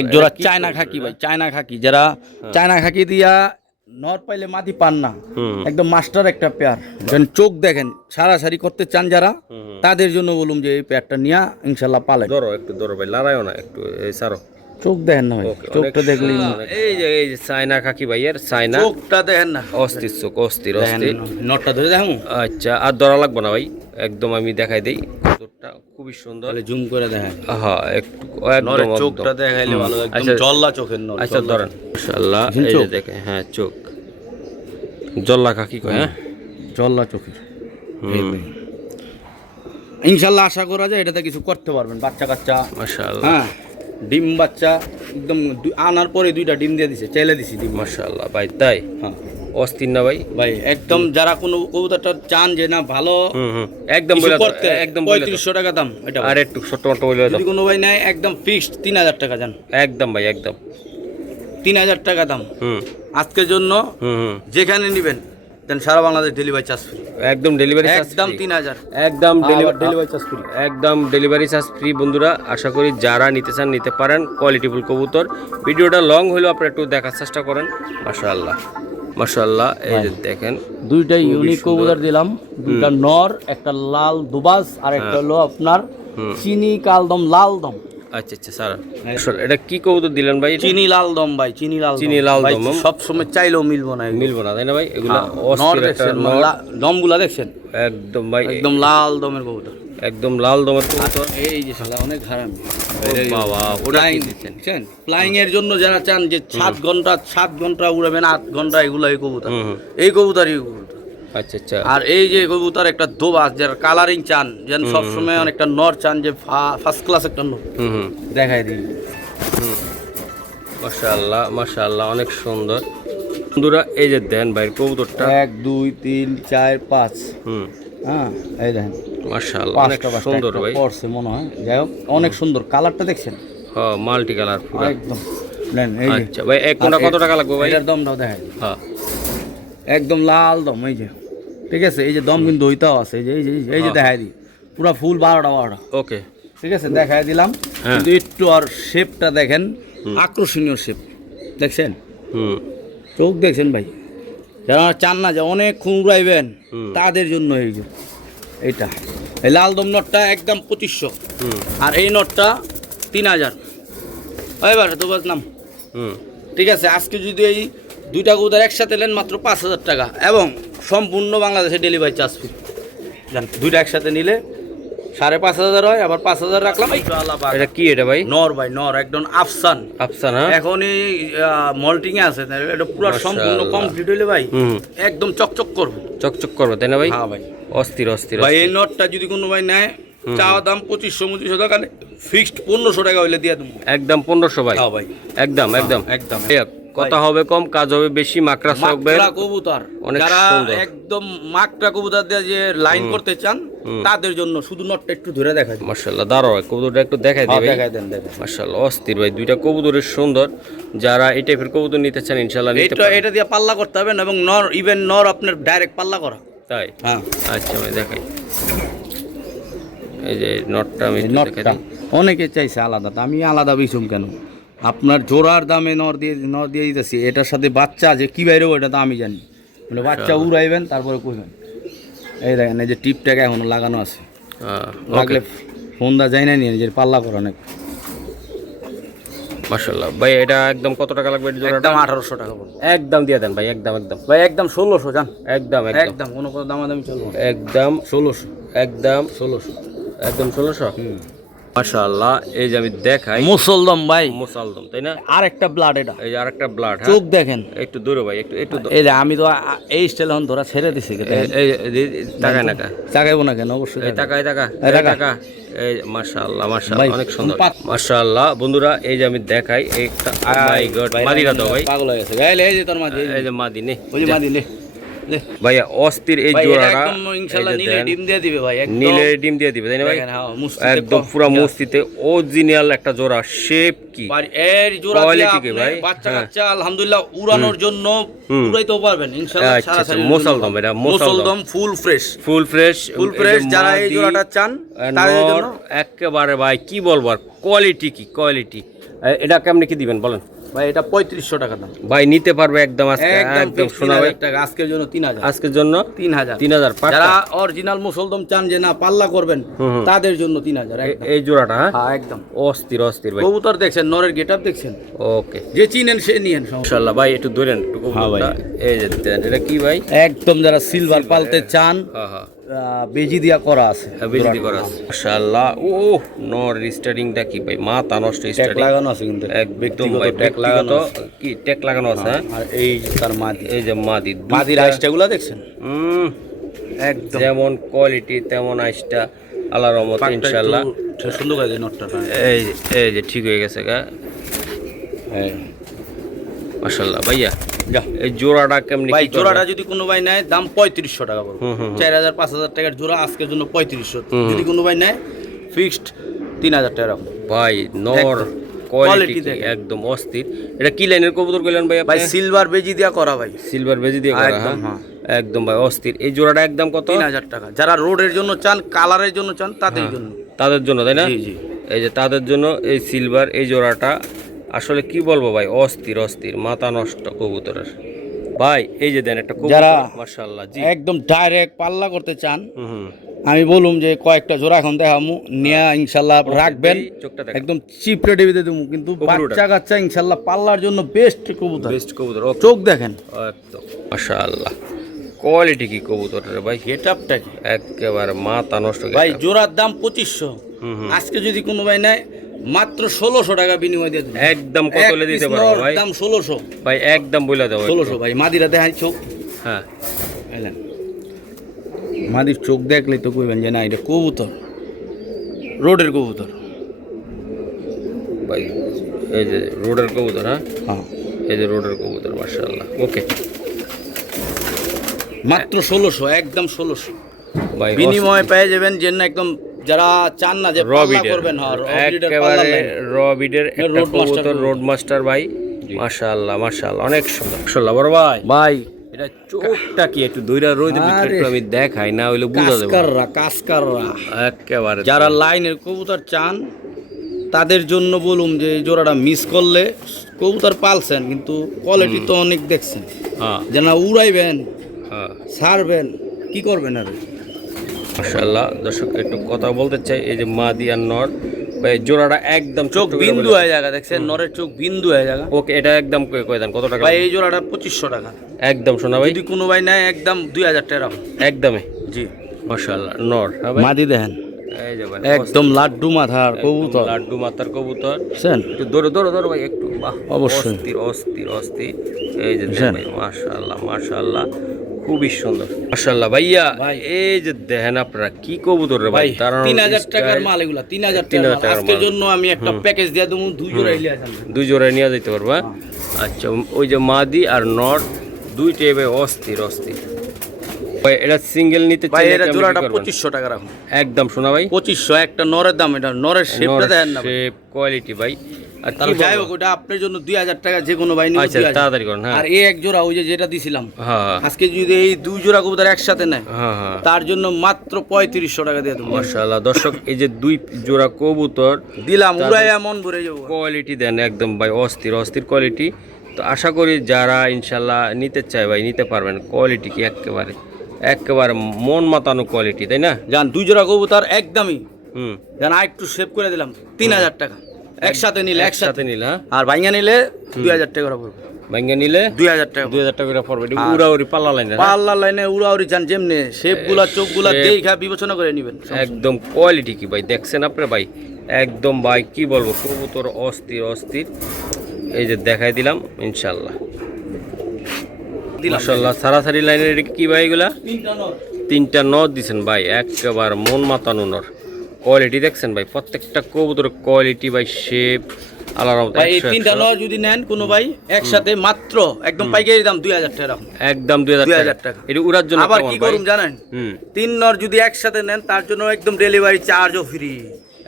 এক জোড়া চায়না খাকি ভাই, চায়না খাকি। যারা চায়না খাকি দিয়া নর পাইলে মাদি পান না, একদম মাস্টার একটা পেয়ার। যেন চোখ দেখেন, সারাসারি করতে চান যারা, তাদের জন্য বলুম যে এই পেয়ারটা নিয়া ইনশাল্লাহ পালে। ধরো একটু ধরো ভাই, লড়াইও না একটু, এই সারো। চোখ দেখেন না ভাই, চোখটা দেখলেই এই যে চায়না খাকি ভাইয়ের চায়না, চোখটা দেখেন না, অস্থির চোখ, অস্থির অস্থির। নটটা ধরে দেখুন। আচ্ছা আর ধরা লাগবে না ভাই, একদম আমি দেখাই দেই। কবুতরটা খুবই সুন্দর, জুম করে দেখেন। হ্যাঁ একটু নরের একদম চোখটা দেখাইলে ভালো, একদম আচ্ছা জল্লা চোখের নর। আচ্ছা ধরেন মাশাআল্লাহ। এই যে দেখেন, হ্যাঁ চোখ জল্লা খাকি কয়। হ্যাঁ জল্লা চোখের। ইনশাল্লাহ আশা করা যায় এটাতে কিছু করতে পারবেন। বাচ্চা কাচ্চা মাশাআল্লাহ। হ্যাঁ ডিম বাচ্চা একদম আনার পরে 2টা ডিম দিয়ে দিছে, চাইলে দিছি ডিম। মাশাআল্লাহ ভাই তাই। হ্যাঁ অস্থির না ভাই? ভাই একদম যারা কোনো কবুতরটা চান যে না ভালো একদম কিছু বলে করতে, একদম 3500 টাকা দাম এটা। আর একটু ছোট মোটো বলে দাও। যদি কোনো ভাই নাই, একদম ফিক্সড 3000 টাকা জান। একদম ভাই একদম 3000 টাকা দাম আজকের জন্য। যেখানে নেবেন দেন সারা বাংলাদেশ ডেলিভারি চার্জ ফ্রি। একদম ডেলিভারি চার্জ একদম 3000, একদম ডেলিভারি চার্জ ফ্রি, একদম ডেলিভারি চার্জ ফ্রি। বন্ধুরা আশা করি যারা নিতে চান নিতে পারেন কোয়ালিটিফুল কবুতর। ভিডিওটা লং হলেও আপনারা একটু দেখার চেষ্টা করেন। মাশাআল্লাহ মাশাআল্লাহ। এই যে দেখেন 2টা ইউনিক কবুতর দিলাম, 2টা নর, একটা লাল দুবাস আর একটা হলো আপনার চিনি কালদম লাল দম। আচ্ছা আচ্ছা স্যার, এটা কি কবুতর দিলেন ভাই? চিনি লাল দম ভাই, চিনি লাল দম সব সময় চাইলেও মিলবো না, মিলবো না তাই না ভাই? এগুলা নর দেখছেন, দমগুলা দেখছেন, একদম ভাই একদম লাল দমের কবুতর, একদম লাল দমের কবুতর। এই যে শালা অনেক হারামি বাবা, ওটা কি দিচ্ছেন? ফ্লাইং এর জন্য যারা চান যে 7 ঘন্টা উড়াবেন, 8 ঘন্টা, এগুলো এই কবুতর, এই কবুতরই কবুতর। আচ্ছা আচ্ছা। আর এই যে কবুতর একটা দোবাস, যারা কালারিং চান, যেন সবসময় অনেকটা নর চান যে ফার্স্ট ক্লাস একটা নর, দেখাই দিই। মাশাআল্লাহ মাশাআল্লাহ, অনেক সুন্দর। বন্ধুরা এই যে দেন ভাই কবুতরটা, 1 2 3 4 5, হ্যাঁ এই দেখেন মাশাআল্লাহ অনেক সুন্দর ভাই। পড়ছে মনে হয়, যাই হোক অনেক সুন্দর। কালারটা দেখছেন? হ্যাঁ মাল্টি কালার পুরো একদম। নেন এই যে। আচ্ছা ভাই, এক কোনটা কত টাকা লাগবে ভাই? এটার দামটাও দেখাই। হ্যাঁ একদম লাল দম, এই যে ঠিক আছে, এই যে দম কিন্তু ওইটাও আছে, এই যে এই যে দেখাই দিই পুরা ফুল 12টা। ওকে, ঠিক আছে, দেখাই দিলাম। হ্যাঁ। কিন্তু একটু আর শেপটা দেখেন, আকর্ষণীয় শেপ দেখছেন, চোখ দেখছেন ভাই। যারা চান না যে অনেক খুঁড়াইবেন তাদের জন্য এই যে এইটা, এই লাল দম নটটা একদম 2500, আর এই নটটা 3000। এবার তো নাম ঠিক আছে। আজকে যদি এই দুইটা কবুতর একসাথে নেন মাত্র 5000 টাকা, এবং সম্পূর্ণ বাংলাদেশে ডেলিভারি চার্জ ফ্রি। জান দুইটা একসাথে নিলে 5500 হয়, আবার 5000 রাখলাম। এটা কি এটা ভাই? নর ভাই, নর একদম আফসান। আফসানা এখনই মল্টিং এ আছে, এটা পুরো সম্পূর্ণ কমপ্লিট হইলে ভাই একদম চকচক করবে, চকচক করবে, তাই না ভাই? হ্যাঁ ভাই, অস্থির অস্থির ভাই এই নটটা যদি কোনো ভাই নেয়, চাওয়া দাম 2500 টাকা, ফিক্সড 1500 টাকা হইলে দিয়ে দেবো। একদম 1500 ভাই? হ্যাঁ ভাই, একদম একদম একদম। কথা হবে কম, কাজ হবে বেশি। মাকড়া থাকবে, মাকড়া কবুতর অনেক যারা সুন্দর। একদম মাকড়া কবুতর দিয়ে যে লাইন করতে চান তাদের জন্য শুধু নটটা একটু ধরে দেখাই দিই। মাশাআল্লাহ, দাঁড়াও কবুতরটা একটু দেখাই দিই ভাই। দেখাই দেন, দেখাই। মাশাআল্লাহ অস্থির ভাই, দুইটা কবুতরের সুন্দর। যারা এই টাইপের কবুতর নিতে চান ইনশাআল্লাহ নিতে পারেন। এটা দিয়ে পাল্লা করতে হবে না, এবং নর, ইভেন নর আপনার ডাইরেক্ট পাল্লা করা। তাই? হ্যাঁ, আচ্ছা ভাই দেখাই, এই যে নটটা আমি একটু দেখাই নটটা দিই। অনেকে চাইছে আলাদা, তা আমি আলাদা বিছুম কেন? আপনার জোড়ার দামে নর দিয়ে দিতেছি। এটার সাথে বাচ্চা যে কি বাইরে এটা তো আমি জানি, মানে বাচ্চা উড়াইবেন তারপরে কইবেন। এই দেখেন, এই যে টিপটাকে এখনো লাগানো আছে, লাগলে ফোন দা যায় না নিয়ে নিজের পাল্লা করা অনেক। মাশাআল্লাহ ভাই, এটা একদম কত টাকা লাগবে এই জোড়াটা? একদম 1800 টাকা পড়বে। একদম দিয়ে দেন ভাই, একদম একদম ভাই একদম 1600 জান, একদম একদম একদম কোনো দামাদামি চলবে না। একদম 1600, একদম 1600, একদম 1600। মাশাআল্লাহ, এই যে আমি দেখাই মুসলদম ভাই, মুসালদম, তাই না? আরেকটা ব্লাড এটা, এই যে আরেকটা ব্লাড। চোখ দেখেন একটু দূরে ভাই, একটু একটু এই যে আমি তো এই স্টাইল এখন ধরা ছেড়ে দিছি। তাকায় নাকা, তাকাইবো না কেন? অবশ্যই এই তাকায় টাকা এই টাকা। টাকা। এই মাশাআল্লাহ মাশাআল্লাহ, ভাই, অনেক সুন্দর। পাত- মাশাআল্লাহ বন্ধুরা, এই যে আমি দেখাই একটা, মাই গড, মাদিরা দাও ভাই। পাগল হয়ে গেছে গাইলে, এই যে তোর মাদি, এই যে মাদি নে, ওই যে মাদি লে লে ভাই অস্থির এই ভাই, এটা জোড়াটা। একদম ইনশাআল্লাহ এই যে নীলে দেন, ডিম দিয়ে দিবে ভাই, একদম নীলের ডিম দিয়ে দিবে, তাই না ভাই? দেখেন, হ্যাঁ, মুস্তিতে একদম কম। পুরা মস্তিতে অরিজিনাল একটা জোড়া। শেপ কি ভাই, এর জোড়া দিয়ে Quality কি আপনি ভাই? বাচ্চা হ্যাঁ। কাচ্চা আলহামদুলিল্লাহ উড়ানোর জন্য উড়াইতেও পারবেন ইনশাআল্লাহ। আচ্ছা, আচ্ছা, মুসলদম, এটা মুসলদম। মুসলদম full fresh, full fresh, full fresh. যারা এই জোড়াটা চান তাদের জন্য একেবারে ভাই কি বলবো আর, কোয়ালিটি কি কোয়ালিটি। এটা কেমনে কি দিবেন বলেন ভাই, এটা 3500 টাকা দাম। ভাই? নিতে পারবে একদম আজকে, একদম fixed শোনা ভাই, 3000 টাকা আজকের জন্য 3000, আজকের জন্য 3000। 3000 পাক্কা। যারা অরিজিনাল মুসলদম চান যে না পাল্লা করবেন তাদের জন্য 3000 একদম। এই জোড়াটা, হ্যাঁ হ্যাঁ একদম। অস্থির অস্থির ভাই। কবুতর দেখছেন, নরের গেটআপ দেখছেন, ওকে যে চিনেন সে নিয়েন, সমস্যা ইনশাআল্লাহ ভাই। একটু ধরেন একটু হ্যাঁ ভাই। কবুতরটা। এই যে দেন, এটা কি ভাই? একদম যারা সিলভার পালতে চান, হ্যাঁ হ্যাঁ, বেজি দিয়া করা আছে, বেজতি করা আছে মাশাআল্লাহ। ও নর স্টার্টিংটা কি ভাই, মাথা নষ্ট ট্যাগ স্টার্টিং লাগানো আছে কিন্তু, একদম ব্যক্তিগত ভাই, ট্যাগ লাগানো আছে। কি ট্যাগ লাগানো আছে, হ্যাঁ? আর এই যে তার মাদি, এই যে মাদি, মাদির আইসটাগুলো দেখছেন, একদম যেমন কোয়ালিটি তেমন আইসটা, আল্লাহর রহমতে ইনশাআল্লাহ। সুন্দর কাজে নটটা। এই এই যে ঠিক হয়ে গেছে গা, মাশাআল্লাহ ভাইয়া। যা এই জোড়াটা কেমনি ভাই, কি করবে? জোড়াটা যদি কোনো ভাই নেয় দাম 3500 টাকা পড়বে। 4000-5000 টাকার জোড়া আজকের জন্য 3500। যদি কোনো ভাই নেয় ফিক্সড 3000 টাকা রাখুন ভাই। নর একদম। কোয়ালিটি Quality দেখেন। একদম অস্থির। এটা কি লাইনের কবুতর কইলেন ভাই ভাই, আপনি? সিলভার বেজি দিয়া করা ভাই, সিলভার বেজি দিয়ে করা, একদম, হ্যাঁ একদম ভাই অস্থির। এই জোড়াটা একদম কত? 3000 টাকা। যারা রোডের জন্য চান, কালারের জন্য চান তাদের জন্য। তাদের জন্য, তাই না? জি জি। এই যে তাদের জন্য এই সিলভার এই জোড়াটা আসলে কি বলবো ভাই, অস্থির অস্থির, মাথা নষ্ট কবুতরের ভাই। এই যে দেন একটা কবুতর, যারা মাশাআল্লাহ। জি, একদম ডাইরেক্ট পাল্লা করতে চান, হুম, আমি বলুম যে কয়েকটা জোড়া এখন দেখামু, নিয়ে ইনশাল্লাহ রাখবেন, চোখটা দেখ, একদম চিপ রেটে দিতে দেবো। কিন্তু কবুতরটা। বাচ্চা কাচ্চা ইনশাল্লাহ পাল্লার জন্য বেস্ট কবুতর, বেস্ট কবুতর। চোখ দেখেন, একদম মাশাআল্লাহ। কোয়ালিটি কি কবুতরের ভাই, গেটআপটা কি একেবারে মাথা নষ্ট ভাই। getup। জোড়ার দাম 2500, আজকে যদি কোনো ভাই নেয় মাত্র 1600 টাকা বিনিময় দিয়ে দেবেন। একদম কত হলে দিতে পারবো ভাই? দাম 1600 ভাই, একদম বলে দাও 1600 ভাই। মাদিরা দেখাই চোখ, হ্যাঁ বুঝলেন? মাদির চোখ দেখলে তো কইবেন যে না এটা কবুতর, রোডের কবুতর। ভাই, এই যে রোডের কবুতর, হ্যাঁ হ্যাঁ, এই যে রোডের কবুতর মাশাআল্লাহ। ওকে মাত্র 1600, একদম 1600 ভাই, বিনিময়ে পেয়ে যাবেন। যে না একদম যারা চান না যে র পাল্লা বিডের, করবেন, হ্যাঁ র একেবারে র বিডের একটা রোড মাস্টার কবুতর, রোড মাস্টার ভাই। মাশাআল্লাহ মাশাআল্লাহ, অনেক সুন্দর মাশাআল্লাহ বড় ভাই। ভাই এটা চোখটা কি একটু দইরা রইতে ভিতরে আরে। একটু আমি দেখাই না হইলে বুঝা যাবে না। কাসকাররা একেবারে যারা লাইনের কবুতর চান তাদের জন্য বলুম যে এই জোড়াটা মিস করলে কবুতর পালছেন কিন্তু কোয়ালিটি তো অনেক দেখছেন, হ্যাঁ যে না উড়াইবেন হ্যাঁ ছাড়বেন কি করবেন আর মাশাআল্লাহ। দর্শক একটু কথা বলতে চাই, এই যে মাদি আর নর ভাই জোড়াটা একদম চোখ ছোট্ট করে বিন্দু বলে- হয়ে জায়গা দেখছেন, নরের চোখ বিন্দু হয়ে জায়গা। ওকে, এটা একদম কই দেন কত টাকা? ভাই এই জোড়াটা 2500 টাকা, একদম শোনা ভাই, যদি কোনো ভাই নেয় একদম 2000 টাকা রাখুন। একদমই জি মাশাআল্লাহ। নর হ্যাঁ ভাই, মাদি দেখেন এই যে ভাই একদম লাড্ডু মাথার কবুতর, লাড্ডু মাতার কবুতর। বুঝছেন? একটু ধরো ভাই একটু, বাহ অবশ্যই। অস্থির অস্থির অস্থির। এই যে বুঝছেন? ভাই মাশাআল্লাহ মাশাআল্লাহ, খুবই সুন্দর মাশাআল্লাহ। ভাইয়া ভাই। এই যে দেখেন আপনারা কি কবুতর রে ভাই, ভাই তার 3000 টাকার মাল এগুলা, 3000 3000 টাকার মাল। টাকার আজকের মাল। জন্য আমি একটা প্যাকেজ দিয়ে দেবো, 2 জোড়া ইলিয়া আছেন। দুই জোড়ায় নিয়ে যেতে পারবা। আচ্ছা, ওই যে মাদি আর নর দুইটাই ভাই অস্থির অস্থির। ভাই এটা সিঙ্গেল নিতে ভাই চাইলে এটা কেমন জোড়াটা কি করবেন? 2500 টাকা রাখুন। একদম শোনা ভাই, 2500 একটা নরের দাম, এটা নরের শেপটা দেখেন না ভাই। শেপ কোয়ালিটি ভাই। আর কি তাহলে যাই বলবো? হোক ওটা আপনার জন্য 2000 টাকা, যে কোনো ভাই নিবে আচ্ছা 2000। তাড়াতাড়ি করুন। হ্যাঁ আর এই এক জোড়া ওই যে যেটা দিছিলাম হ্যাঁ আজকে, যদি এই 2 জোড়া কবুতর একসাথে নেয় হ্যাঁ হ্যাঁ তার জন্য মাত্র 3500 টাকা দিয়ে দেবো। মাশাআল্লাহ। দর্শক এই যে দুই জোড়া কবুতর দিলাম উড়াইয়া মন ভরে যাবো। কোয়ালিটি দেন একদম ভাই অস্থির অস্থির কোয়ালিটি। তো আশা করি যারা ইনশাল্লাহ নিতে চায় ভাই নিতে পারবেন। কোয়ালিটি কি একেবারে একেবারে মন মাতানো কোয়ালিটি, তাই না? জান 2 জোড়া কবুতর একদমই হুম, জান একটু সেভ করে দিলাম 3000 টাকা একসাথে নিলে, একসাথে নিলে হ্যাঁ, আর ভাঙা নিলে 2000 টাকা করে পড়বে। ব্যাঙ্গে নিলে 2000 টাকা 2000 টাকা করে পড়বে। আর- উড়াউড়ি পাল্লা লাইনে পাল্লা লাইনে উড়াউড়ি যান যেমনে শেপগুলা চোখগুলা shape- দেখা বিবেচনা করে নেবেন। একদম কোয়ালিটি কি ভাই দেখছেন আপনারা ভাই, একদম ভাই কি বলবো, কবুতর অস্থির অস্থির। এই যে দেখাই দিলাম ইনশাল্লাহ মাশাআল্লাহ। সারাসারি লাইনের এটা কি ভাই এগুলা? 3টা নর। 3টা নর দিছেন ভাই, একেবারে মন মাতানো নর। কোয়ালিটি দেখছেন ভাই, প্রত্যেকটা কবুতরের কোয়ালিটি ভাই, শেপ আলাদা। ভাই এই 3টা নর যদি নেন কোনো ভাই একসাথে মাত্র একদম পাইকারি দাম 2000 টাকা রাখুন। একদম 2000 2000 টাকা। টাকা। এটা উড়ার জন্য আবার কেমন কি ভাই? করুন জানেন, হুম, 3 নর যদি একসাথে নেন তার জন্য একদম ডেলিভারি চার্জও ফ্রি।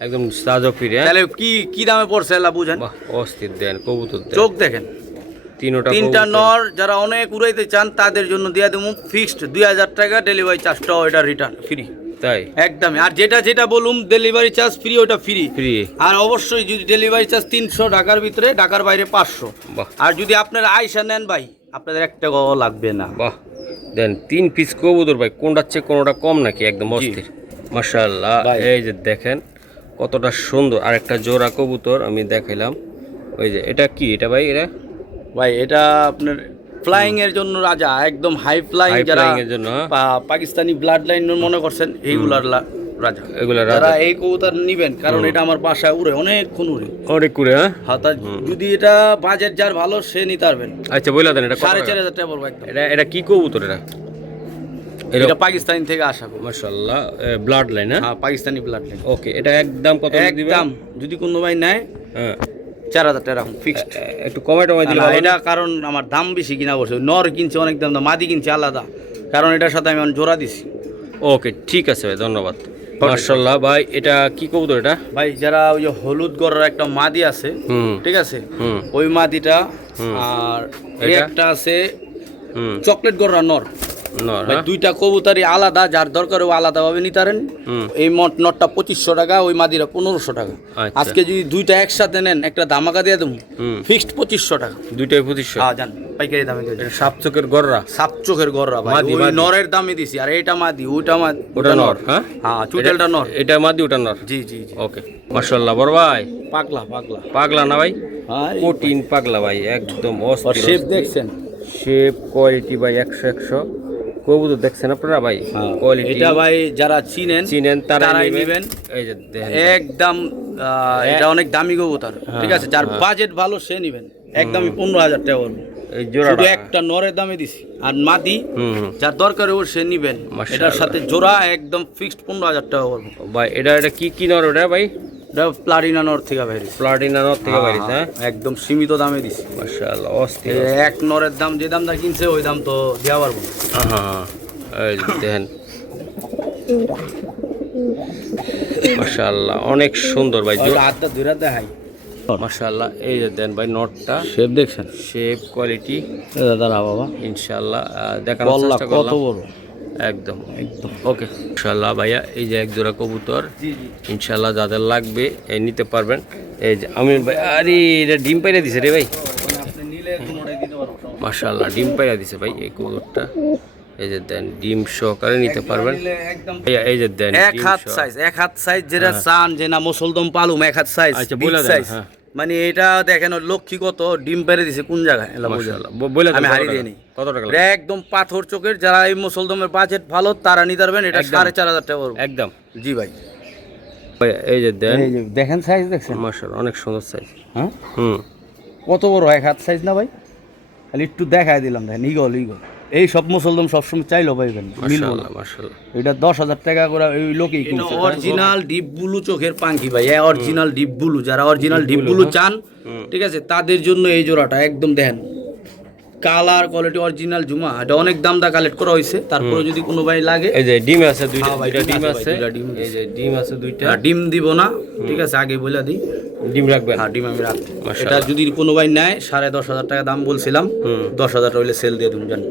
একদম সাজো ফিরে। তাহলে কি কি দামে পড়ছে এলা বুঝেন। বাহ অস্থির দেন কবুতর দেন। চোখ দেখেন, তিনটা 3টা নর যারা অনেক উড়াইতে চান তাদের জন্য দিয়ে দেবো ফিক্সড 2000 টাকা, ডেলিভারি চার্জটাও এটা রিটার্ন ফ্রি তাই একদমই। আর যেটা যেটা বলুম ডেলিভারি চার্জ ফ্রি, ওটা ফ্রি। ফ্রি। আর অবশ্যই যদি ডেলিভারি চার্জ 300 ঢাকার ভিতরে, ঢাকার বাইরে 500। বাহ আর যদি আপনারা আইসা নেন ভাই আপনাদের 1 টাকাও লাগবে না। বাহ দেন 3 পিস কবুতর ভাই, কোনটার চেয়ে কোনটা কম নাকি? একদম অস্থির মাশাআল্লাহ। ভাই। এই যে দেখেন কতটা সুন্দর। আর একটা জোড়া কবুতর আমি দেখাইলাম, ওই যে এটা কি এটা ভাই? এটা ভাই এটা আপনার ফ্লাইং এর জন্য রাজা, একদম হাই ফ্লাইং, হাই যারা ফ্লাইং এর জন্য হ্যাঁ? পাকিস্তানি ব্লাড লাইন মনে করছেন এইগুলার রাজা। এগুলা যারা রাজা এই কবুতর নিবেন, কারণ এটা আমার বাসায় উড়ে অনেকক্ষণ উড়ে। অনেক করে হ্যাঁ। হাতা যদি এটা বাজেট যার ভালো সে নিতে পারবেন। আচ্ছা বইলা দেন এটা কত টাকা? 4500 টাকা পড়বে একদম। এটা কি কবুতর এটা? এটা পাকিস্তান থেকে আসা কবুতর। মাশাআল্লাহ ব্লাড লাইন হ্যাঁ। হ্যাঁ পাকিস্তানি ব্লাড লাইন। ওকে, এটা একদম কত দিবেন? একদম যদি কোনো ভাই নেয় হ্যাঁ 4000 টাকা রাখুন ফিক্সড। একটু কমাই টমাই দিলে ভালো এটা না? কারণ আমার দাম বেশি কিনা বসে, নর কিনছে অনেক দাম, মাদি কিনছে আলাদা, কারণ এটার সাথে আমি জোড়া দিছি। ওকে ঠিক আছে ভাই, ধন্যবাদ। মাশাআল্লাহ ভাই, এটা কি কবুতর এটা? ভাই যারা ওই যে হলুদ গড়ের একটা মাদি আছে, হুম ঠিক আছে, হুম ওই মাদিটা। হুম। আর এই এটা? একটা আছে হুম চকলেট গড়রা নর। নর ভাই হ্যাঁ? দুইটা কবুতরই আলাদা, যার দরকার ও আলাদাভাবে নিতে পারেন। হুম এই নটটা 2500 টাকা, ওই মাদিরা 1500 টাকা। আচ্ছা। আজকে যদি দুইটা একসাথে নেন একটা ধামাকা দিয়ে দেবো, হুম ফিক্সড 2500 টাকা। দুইটাই 2500। হ্যাঁ জান পাইকারি দামে দিয়ে দিই। এটা সাপ চোখের গররা? সাপ চোখের গড়রা ভাই, মাদি, ওই মাদি। নরের দামে দিছি। আর এটা মাদি, ওটা মাদি, ওটা নর হ্যাঁ? হ্যাঁ চুটেলটা নর। এটা মাদি ওটা নর। জি জি জি। ওকে মাশাআল্লাহ বড় ভাই, পাগলা পাগলা। পাগলা না ভাই? হ্যাঁ কঠিন পাগলা ভাই, একদম আর অস্থির। শেপ দেখছেন। শেপ কোয়ালিটি ভাই 100 কবুতর দেখছেন আপনারা ভাই, কোয়ালিটি এটা ভাই যারা চিনেন চিনেন তারাই তারাই নেবেন। নেবেন। এই যে দেখেন একদম এটা অনেক দামি কবুতর, ঠিক আছে, যার বাজেট ভালো সে নেবেন। একদমই 15000 টাকা বলবো। এই শুধু জোড়াটা একটা নরের দামে দিছি। আর মাদি হুম যার দরকার ও সে নিবেন। মাশাআল্লাহ। এটার সাথে জোড়া একদম ফিক্সড 15000 টাকা বলবো। ভাই এটা কি নর ওটা ভাই? এটা প্লাটিনা নর থেকে বাইরে, প্লাটিনা নর থেকে বাইরে হ্যাঁ? একদম সীমিত দামে দিছি। মাশাআল্লাহ অস্থির। এই এক নরের দাম যে দামটা কিনছে ওই দাম তো দেওয়া পারবো না। হ্যাঁ এই যে দেখেন মাশাআল্লাহ অনেক সুন্দর ভাই। ওই হাতটা ধরে দেখাই। মাশাআল্লাহ। এই যে দেন ভাই নটটা, শেপ দেখছেন, শেপ কোয়ালিটি দাদা বাবা ইনশাআল্লাহ দেখানোর কল্লা চেষ্টা কত করলাম। বড়, একদম একদম ওকে ইনশাআল্লাহ ভাইয়া। এই যে এক জোড়া কবুতর ইনশাআল্লাহ যাদের লাগবে এই নিতে পারবেন। এই যে আমির ভাই, আরে এটা ডিম পাইরা দিছে রে ভাই, আপনি নিলে কোনোটাই দিতে পারবো। মাশাআল্লাহ ডিম পাইরা দিছে ভাই এই কবুতরটা। এই যে দেন ডিম সহকারে নিতে পারবেন। ভাইয়া এই যে দেন এক হাত সাইজ, এক হাত সাইজ যেটা চান যে না মুসলদম পালুম এক হাত সাইজ, আচ্ছা, বিগ বলে দেন, সাইজ। হ্যাঁ। মানে এটা দেখেন ওর লক্ষ্মী কত ডিম পেরে দিছে কোন জায়গায় এলা বুঝা। মাশাআল্লাহ বলে দেন আমি কত হারিয়ে টাকা? দিইনি। কত টাকা এটা একদম পাথর চোখের, যারা এই মুসলদমের বাজেট ভালো তারা নিতে পারবেন। এটা একদম। 4500 টাকা পড়বে। একদম জি ভাই, ভাইয়া এই যে দেন এই যে দেখেন সাইজ দেখছেন, মাশাআল্লাহ অনেক সুন্দর সাইজ। হ্যাঁ হুম কত বড় এক হাত সাইজ না ভাই, খালি একটু দেখায় দিলাম। দেখেন ইগল ইগল, এই সব মুসলদম সবসময় চাইলো পাইবেন, মিলবো না। মাশাআল্লাহ মাশাআল্লাহ। এটা 10,000 টাকা করে ওই লোকেই কিনছে। অরিজিনাল ডিপ ব্লু চোখের পাঙ্কি ভাই, অরিজিনাল ডিপ ব্লু, যারা অরিজিনাল ডিপ ব্লু চান ঠিক আছে তাদের জন্য এই জোড়াটা একদম দেখেন কালার কোয়ালিটি অরিজিনাল জুমা। এটা অনেক দাম দা কালেক্ট করা হয়েছে, তারপরে যদি কোনো ভাই লাগে। এই যে ডিম আছে দুইটা, হ্যাঁ ভাই, দুইটা ডিম ডিম আছে আছে। ভাই, দুইটা ডিম এই যে ডিম আছে দুইটা। ডিম দিব না ঠিক আছে, আগে বলে দিই। ডিম রাখবেন। হ্যাঁ ডিম আমি রাখবো। মাশাআল্লাহ। এটা যদি কোনো ভাই নেয় 10,500 টাকা দাম বলছিলাম, 10,000 হইলে সেল দিয়ে দিন জান।